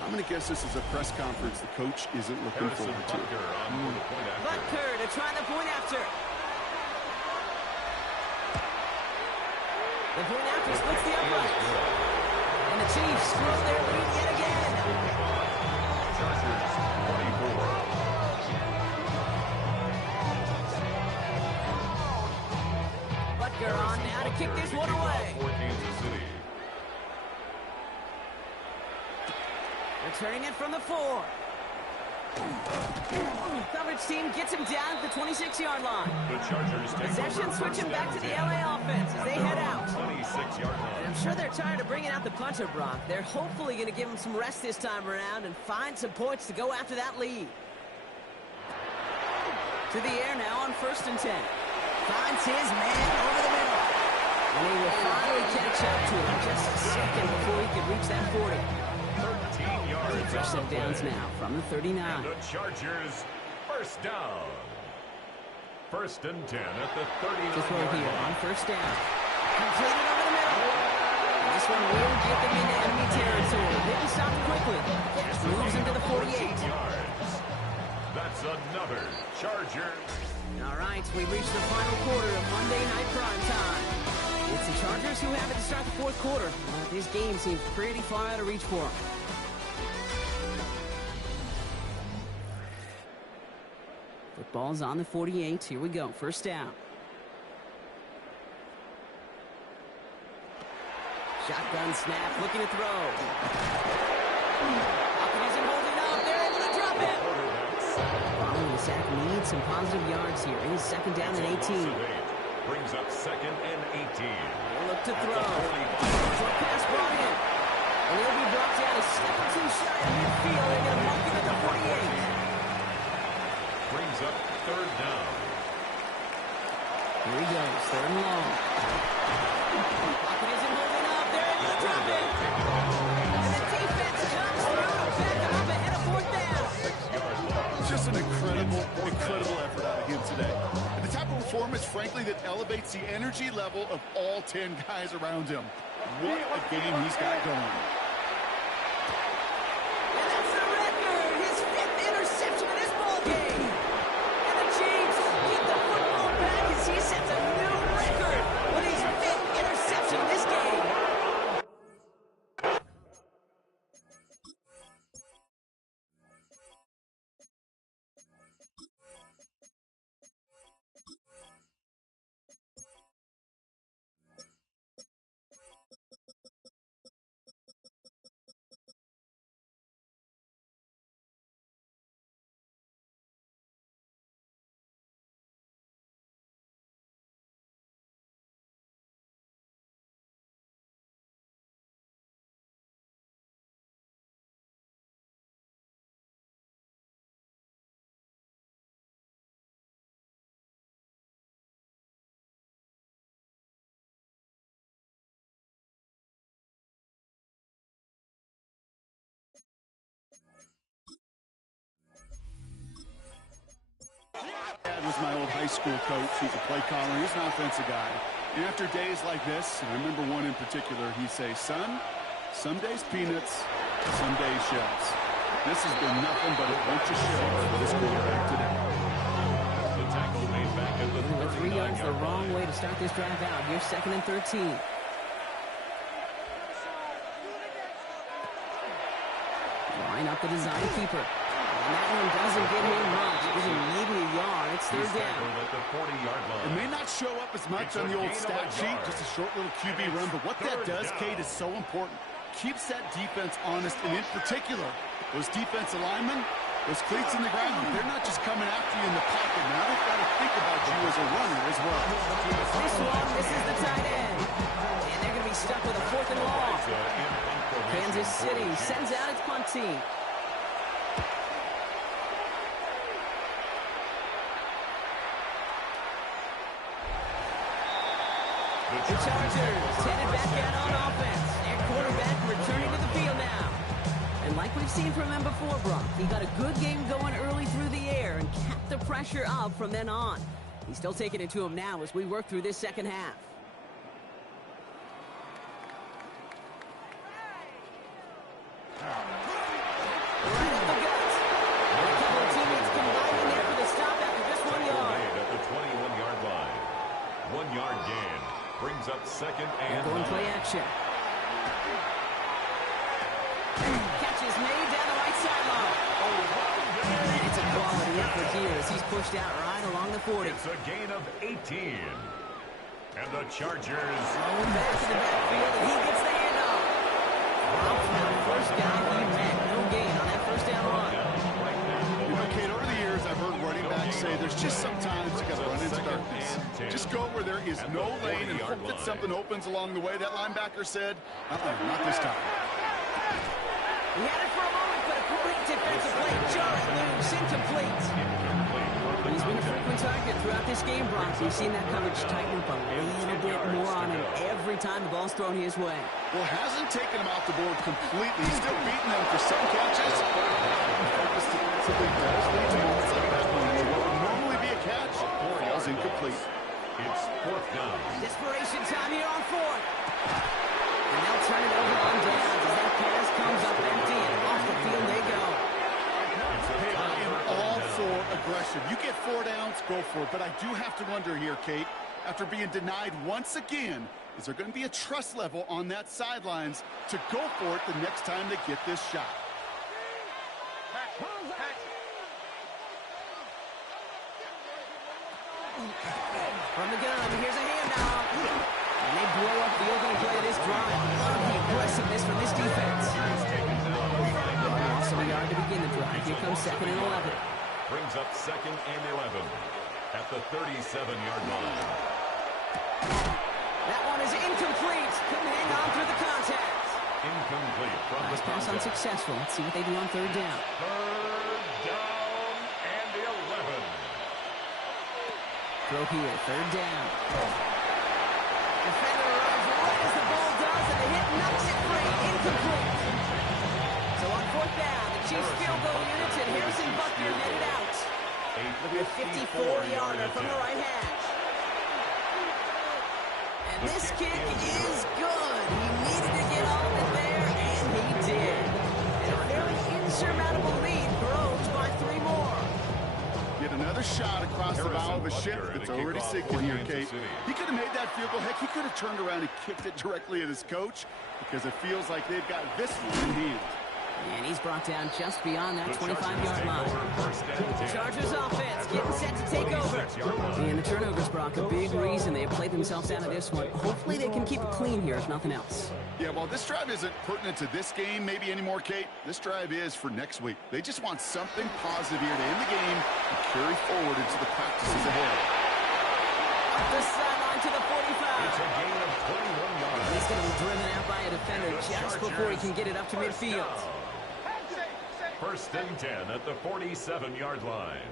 I'm going to guess this is a press conference the coach isn't looking forward to. Butker to try the point after. The point after splits the uprights. And the Chiefs grow their lead yet again. Chargers 24. Butker on now to kick this one away. For Kansas City. Returning it from the 4. Coverage team gets him down at the 26-yard line. The Chargers take Possession over switching first back to the and 10 LA offense as they head out. 26-yard line. And I'm sure they're tired of bringing out the punter, Brock. They're hopefully going to give him some rest this time around and find some points to go after that lead. To the air now on 1st and 10. Finds his man over the middle. And he will finally catch up to him just a second before he could reach that 40. 13 yards. First on and the downs play. now from the 39. And the Chargers first down. 1st and 10 at the To throw 39-yard here on line. 1st down. Completed over the middle. And this one will get them into enemy territory. Didn't stop quickly. Just moves into the 48. 14 yards. That's another Charger. All right, we reached the final quarter of Monday Night Prime Time. It's the Chargers who have it to start the 4th quarter. But this game seems pretty far out of reach for them. Football's on the 48. Here we go. 1st down. Shotgun snap, looking to throw. Hopkins isn't holding up. They're able to drop it. Following the sack needs some positive yards here. It is 2nd down and 18. Brings up 2nd and 18. He'll look to At the throw. 45. Short pass brought in. And he'll be brought down a step or two shy of midfield. They're going to mark him at the 48. Brings up 3rd down. Here he goes. 3rd and long. Pocket isn't holding up. They're able to drop it. And the defense comes through to back him up ahead of 4th down. Just an incredible effort out of him today. And the type of performance, frankly, that elevates the energy level of all 10 guys around him. What a game he's got going. And that's the record. His 5th interception in this ball game. And the Chiefs get the football back as he sets a new record with his 5th interception in this game. Dad was my old high school coach. He's a play caller. He's an offensive guy. And after days like this, and I remember one in particular, he'd say, son, some days peanuts, some days shells. This has been nothing but a bunch of shells for this quarterback today. The tackle made back at the 3 yards the 39-yard wrong line. way to start this drive out. Here's 2nd and 13. Line up the design keeper. And that one doesn't get him much. It gives him maybe a yard. It's 3rd down. Tackled at the 40-yard It line. may not show up as much on the old stat sheet, just a short little QB run, but what that does, Kate, is so important. Keeps that defense honest, and in particular, those defensive linemen, those cleats in the ground, they're not just coming after you in the pocket. Now they've got to think about you as a runner as well. This one, this is the tight end. And they're going to be stuck with a 4th and long. Kansas City sends out its punt team. The Chargers headed back out on offense. Their quarterback returning to the field now. And like we've seen from him before, Brock, he got a good game going early through the air and kept the pressure up from then on. He's still taking it to him now as we work through this 2nd half. Right up the gut. And a couple of teammates combining there for the stop after just 1 yard. At the 21-yard line. 1 yard gain. Brings up 2nd and Going action. Catch is made down the right sideline. And it's a quality effort here as he's pushed out right along the 40. It's a gain of 18. And the Chargers Thrown back to the backfield, and he gets the handoff. Wow, for the first guy he met. No gain on that first down run. You know, Kate, over the years, I've heard running backs say there's just sometimes you got to run into darkness. Just go where there is no lane and hope that something opens along the way. That linebacker said, not this time. He had it for a moment, but a great defensive play. Jarrett loose, incomplete. He's been a frequent target throughout this game, Brock. We've seen that coverage tighten up a little bit more on him every time the ball's thrown his way. Well, hasn't taken him off the board completely. He's still beating them for some catches. Focus defensively does lead to moments like that one where what would normally be a catch falls incomplete. It's fourth down. Desperation time here on fourth. And they'll turn it over on downs as that pass comes up empty and off the field they go. Hey, I am all for aggression. You get 4 downs, go for it. But I do have to wonder here, Kate, after being denied once again, is there going to be a trust level on that sidelines to go for it the next time they get this shot? From the gun, here's a handoff. And they blow up the opening play of this drive. Love the aggressiveness from this defense. Also a yard to begin the drive. Here comes 2nd and 11. Brings up 2nd and 11 at the 37-yard line. That one is incomplete. Couldn't hang on through the contact. Incomplete from Nice the pass contact. unsuccessful. Let's see what they do on 3rd down. 3rd down and 11. Throw here, 3rd down. Defender runs right as the ball does, and the hit knocks it free. Incomplete. So on 4th down, the Chiefs field goal units and Harrison Butker headed out. It'll be a 54-yarder from the right hash. And this kick is good. He needed to get all of it there, and he did. And a very insurmountable lead grows by 3 more. Yet another shot across the bow of a ship that's already sinking here, Kate. He could have made that field goal. Heck, he could have turned around and kicked it directly at his coach because it feels like they've got this one in hand. And he's brought down just beyond that 25-yard line. Chargers offense getting set to take over. And the turnovers, Brock, a big reason they have played themselves out of this one. Hopefully they can keep it clean here, if nothing else. Yeah, well, this drive isn't pertinent to this game maybe anymore, Kate. This drive is for next week. They just want something positive here to end the game and carry forward into the practices ahead. Up the sideline to the 45. It's a gain of 21 yards. He's going to be driven out by a defender just before he can get it up to midfield. 1st and 10 at the 47-yard line.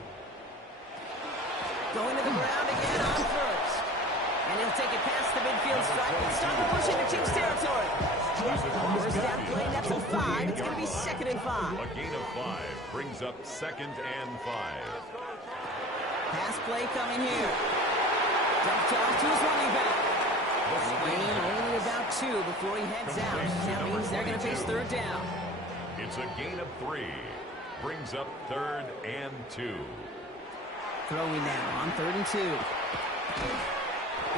Going to the ground again on 1st. And he'll take it past the midfield stripe and start to push into Chiefs territory. First down play, that's a 5. It's going to be 2nd and 5. A gain of 5 brings up 2nd and 5. Pass play coming here. Dumped off to his running back. Wayne only about 2 before he heads out. That means they're going to face 3rd down. It's a gain of 3. Brings up 3rd and 2. Throwing now on 3rd and 2. He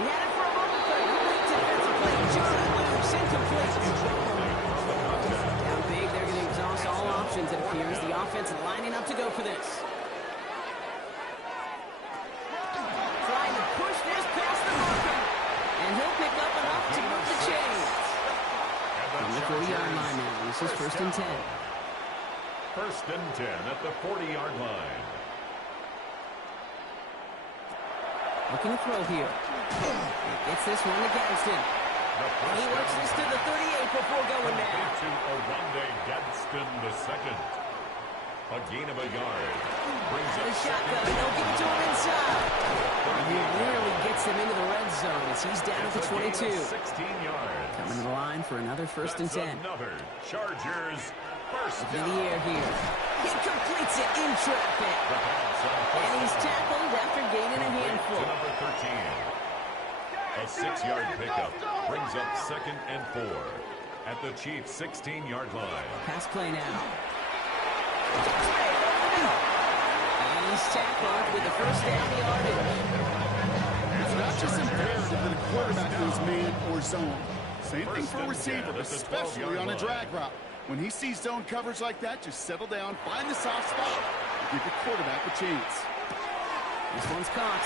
had it for a moment, but a great defensive play. Jarrett loose, incomplete. Down big, they're going to exhaust all options, it appears. The offense lining up to go for this. Trying to push this past the marker. And he'll pick up enough to move the chains. On the 40-yard line now. This is 1st and 10. 1st and 10 at the 40-yard line. Looking to throw here. Gets this one to Gadsden. He works this to the 38 before going down. To Oronde Gadsden II. A gain of a yard. Brings The up shotgun. They'll give it to him inside. And he nearly gets them into the red zone as he's down at the 22. 16 yards. Coming to the line for another 1st and 10. Another Chargers first In the air here. He completes it in traffic. And he's tackled after gaining a handful. To number 13. A 6-yard pickup brings up 2nd and 4 at the Chiefs' 16-yard line. Pass play now. And he's tackled with the first down yardage. It's not just imperative that a quarterback goes man or zone. Same thing for a receiver, 10 at the especially 12-yard on a line. drag route. When he sees zone coverage like that, just settle down, find the soft spot, and give your quarterback a chance. This one's caught.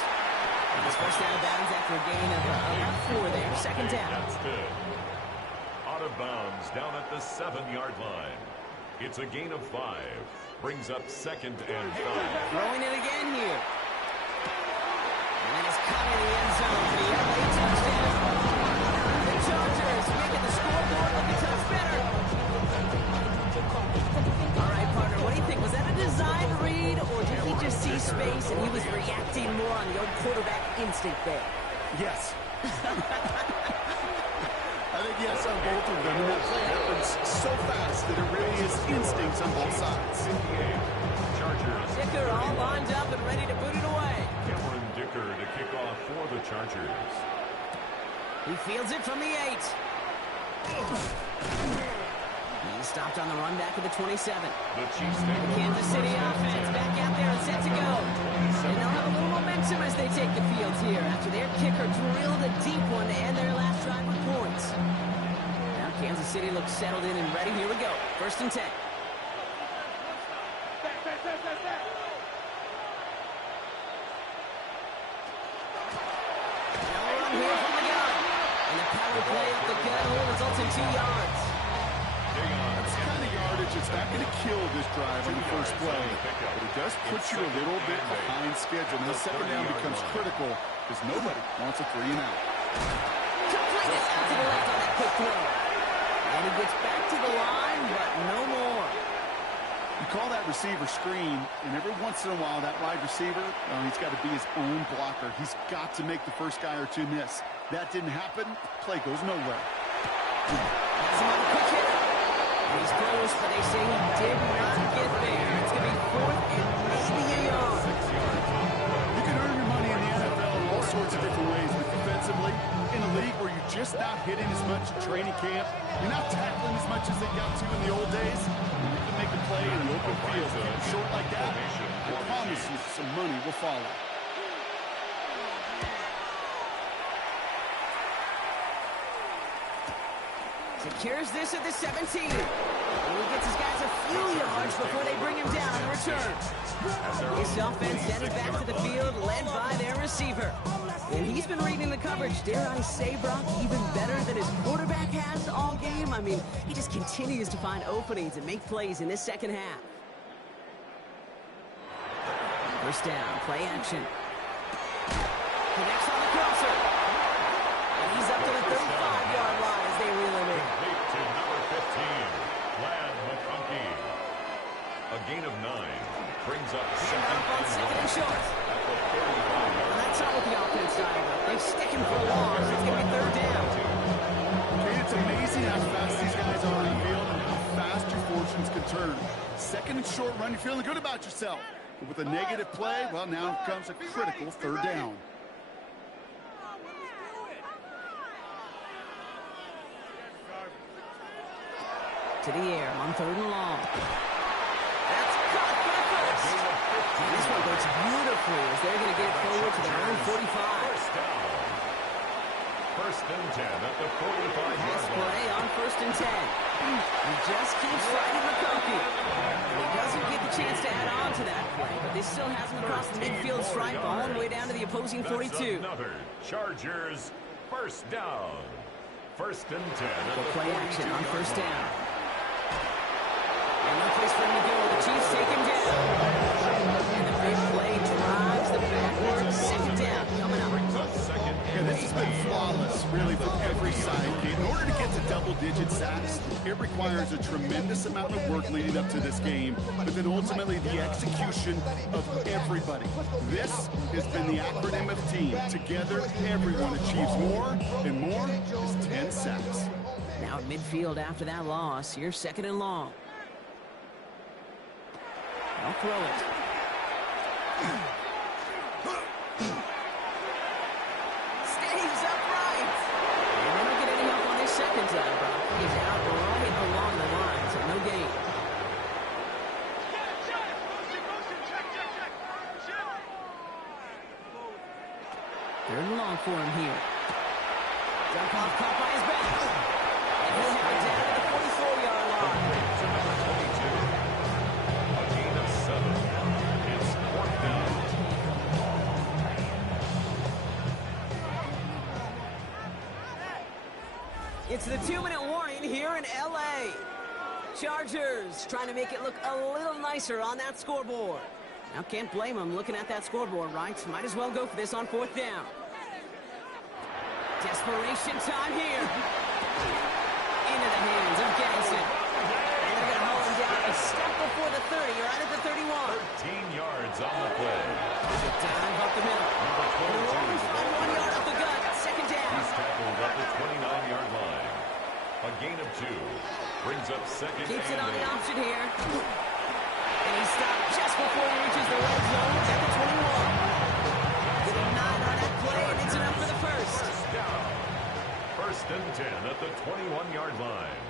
And it's first out of bounds after a gain of about 4 there. Second down. That's good. Out of bounds down at the 7-yard line. It's a gain of 5. Brings up 2nd and 5. Throwing it again here. And then it's caught in the end zone for the LA touchdown. The Chargers making the scoreboard look a touch better. All right, partner, what do you think? Was that a design read, or did he just see space and he was reacting more on the old quarterback instinct there? Yes. I think yes on both of them, and that play happens so fast that it really is instincts on both sides. 58. Chargers. Dicker all lined up and ready to boot it away. Cameron Dicker to kick off for the Chargers. He fields it from the 8. He stopped on the run back at the 27. The Chiefs take over. Kansas City offense back out there and set to go. And they'll have a little momentum as they take the field here after their kicker drilled a deep one to end their last drive with points. Now Kansas City looks settled in and ready. Here we go. 1st and 10. Now a run here from the gun. And the power play up the gut hole results in 2 yards. That's the kind of yardage that's not going to kill this drive on the first play, but it does put you a little bit behind schedule. Now, the second down becomes critical because nobody wants a 3 and out. Completed out to the left on that quick throw. And he gets back to the line, but no more. You call that receiver screen, and every once in a while, that wide receiver, he's got to be his own blocker. He's got to make the first guy or two miss. That didn't happen. Play goes nowhere. Has him on a quick hitter. He's close, but they say he did not get there. It's going to be 4th and maybe a yard. You can earn your money in the NFL in all sorts of different ways, but defensively, in a league where you're just not hitting as much at training camp, you're not tackling as much as they got to in the old days, you can make a play in the open field. If you're short like that, I promise you some money will follow. Secures this at the 17. And he gets his guys a few yards before they bring him down on the return. This offense headed back to the field, led by their receiver. And he's been reading the coverage, dare I say, Brock, even better than his quarterback has all game. I mean, he just continues to find openings and make plays in this second half. First down, play action. Connects on the crosser. And he's up to the 35-yard line as they reel him in. Complete to number 15, Glad McConkey. A gain of 9 brings up Second and short. at the 35-yard Well, line. that's not what the offense style does. They stick him for a loss. It's going to be 3rd down. Okay, it's amazing how fast these guys are on the field and how fast your fortunes can turn. 2nd and short run, you're feeling good about yourself. But with a negative play, well, now comes a critical 3rd down. To the air on 3rd and long. That's caught for the first. And this one goes beautifully as they're going to get it forward to their own 45. First down. 1st and 10 at the 45-yard Pass line. play on 1st and 10. He just keeps fighting McConkey. He doesn't get the chance to add on to that play, but this still has him across the midfield stripe all the way down to the opposing 42. That's another Chargers first down. 1st and 10 at The the play action on 42-yard 1st line. down. And no place for him to go. The Chiefs take him down. And the big play drives the backwards. 2nd down coming up. Yeah, this has been flawless, really, from every side. In order to get to double-digit sacks, it requires a tremendous amount of work leading up to this game, but then ultimately the execution of everybody. This has been the acronym of team. Together, everyone achieves more, and more is 10 sacks. Now at midfield after that loss. Here's 2nd and long. They'll throw it. Stays upright. And they don't get any help on this 2nd time, Brock. He's out right along the line, so no gain. Third and long for him here. Dump off caught by his back. It's the 2-minute warning here in L.A. Chargers trying to make it look a little nicer on that scoreboard. Now, can't blame them looking at that scoreboard, right? Might as well go for this on 4th down. Desperation time here. Into the hands of Garrison. And they're going to hold him down a step before the 30, right at the 31. 13 yards on the play. There's a dive up the middle. Number 22. 1 yard up the gut. 2nd down. He's tackled at the 29-yard line. A gain of 2. Brings up 2nd Keeps it and on the 8. option here. And he stopped just before he reaches the red zone at the 21. Get a 9 on that play, and it's enough for the first. First down. 1st and 10 at the 21-yard line.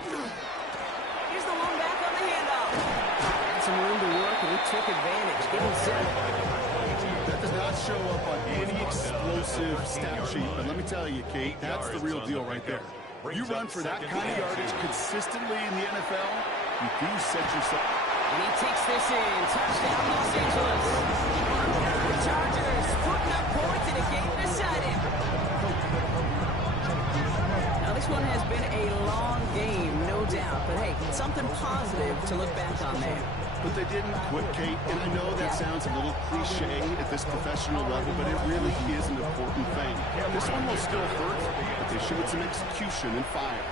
Here's the one back on the handoff. Had some room to work, and he took advantage. Give him 7. That does not show up on any explosive stat sheet, but let me tell you, Kate, that's the real deal right there. You run for that kind of yardage consistently in the NFL, you do set yourself. And he takes this in. Touchdown, Los Angeles. The Chargers putting up points in a game decided. Now, this one has been a long game, no doubt. But, hey, something positive to look back on there. But they didn't quit, Kate, and I know that sounds a little cliche at this professional level, but it really is an important thing. This one will still hurt, but they showed some execution and fire.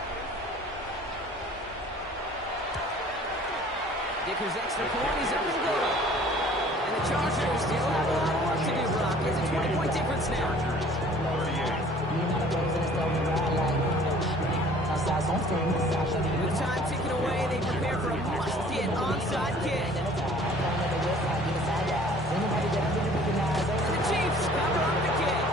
Dicker's extra point is up and good. And the Chargers still have a lot of work to do, Brock. It's a 20-point difference now. With time ticking away, they prepare for a must-get onside kick. The Chiefs cover up the kick.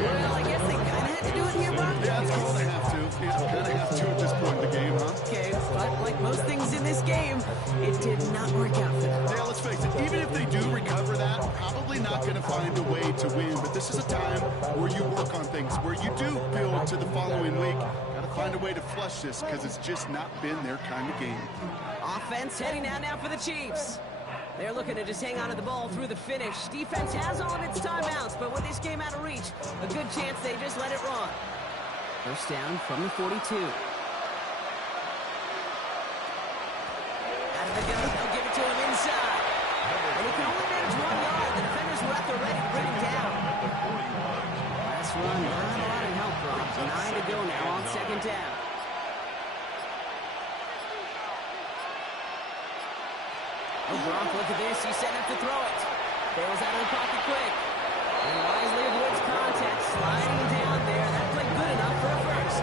Well, I guess they kind of had to do it here, Brock. Yeah, it's cool to have to. Yeah, kind of have to at this point in the game, huh? Okay, but like most things in this game, it did not work out for them. Yeah, let's face it, even if they do recover that, probably not going to find a way to win. But this is a time where you work on things, where you do build to the following week. Got to find a way to flush this because it's just not been their kind of game. Offense heading out now for the Chiefs. They're looking to just hang on to the ball through the finish. Defense has all of its timeouts, but with this game out of reach, a good chance they just let it run. First down from the 42. Out of the gun, they'll give it to him inside. And he can only manage 1 yard. The defenders were at the ready to bring him down. Last run, not a lot of help, Brock. 9 to go now on 2nd down. Oh, Gronk, look at this. He's setting up to throw it. Bails out of the pocket quick. And wisely avoids contact. Sliding down there. That played good enough for a first.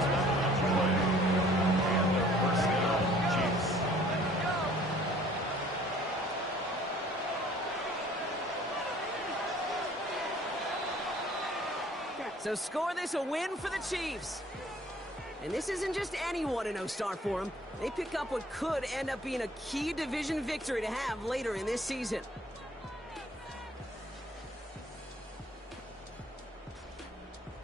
And the first down, Chiefs. So score this a win for the Chiefs. And this isn't just any 1-0 start for them. They pick up what could end up being a key division victory to have later in this season.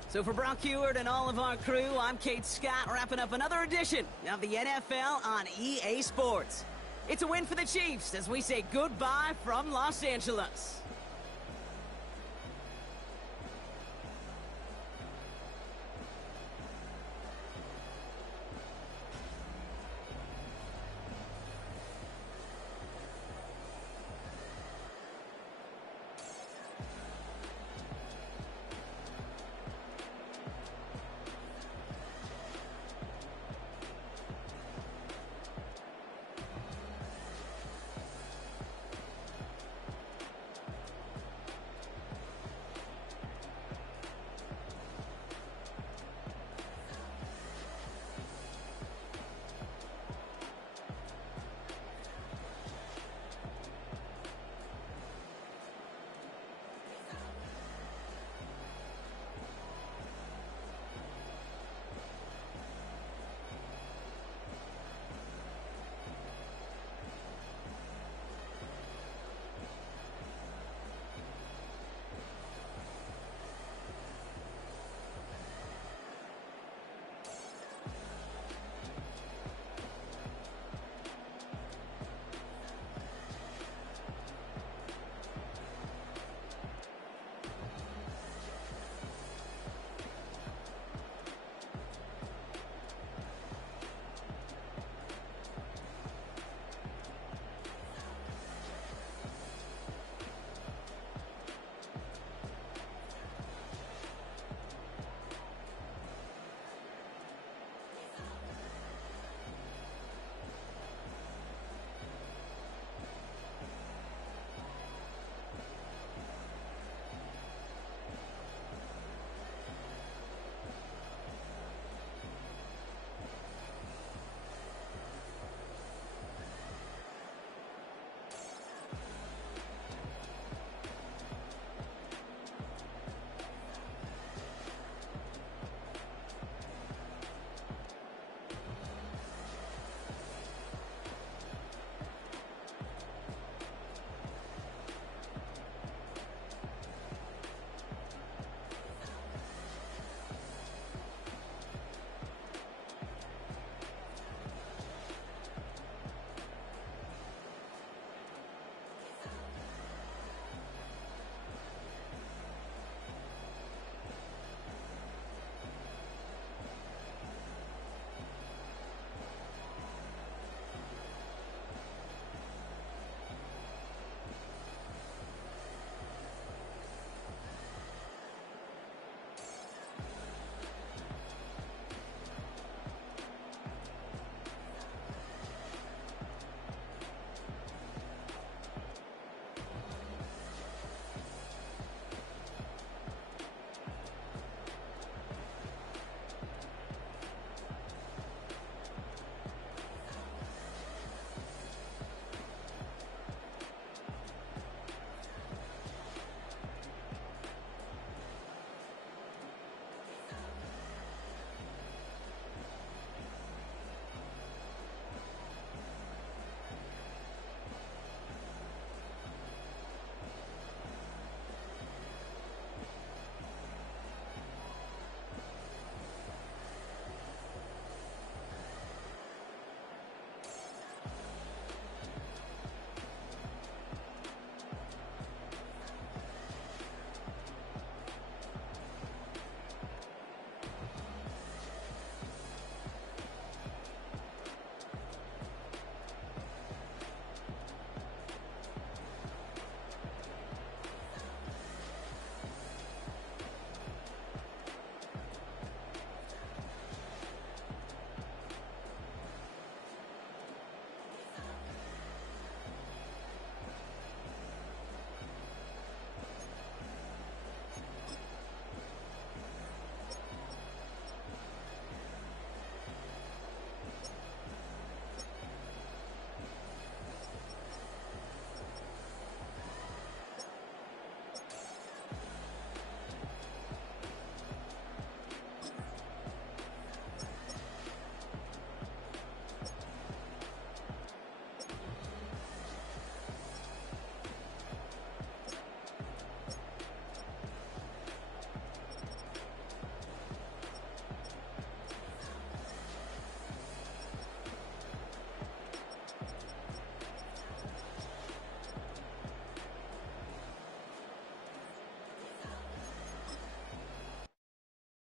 So for Brock Huard and all of our crew, I'm Kate Scott, wrapping up another edition of the NFL on EA Sports. It's a win for the Chiefs as we say goodbye from Los Angeles.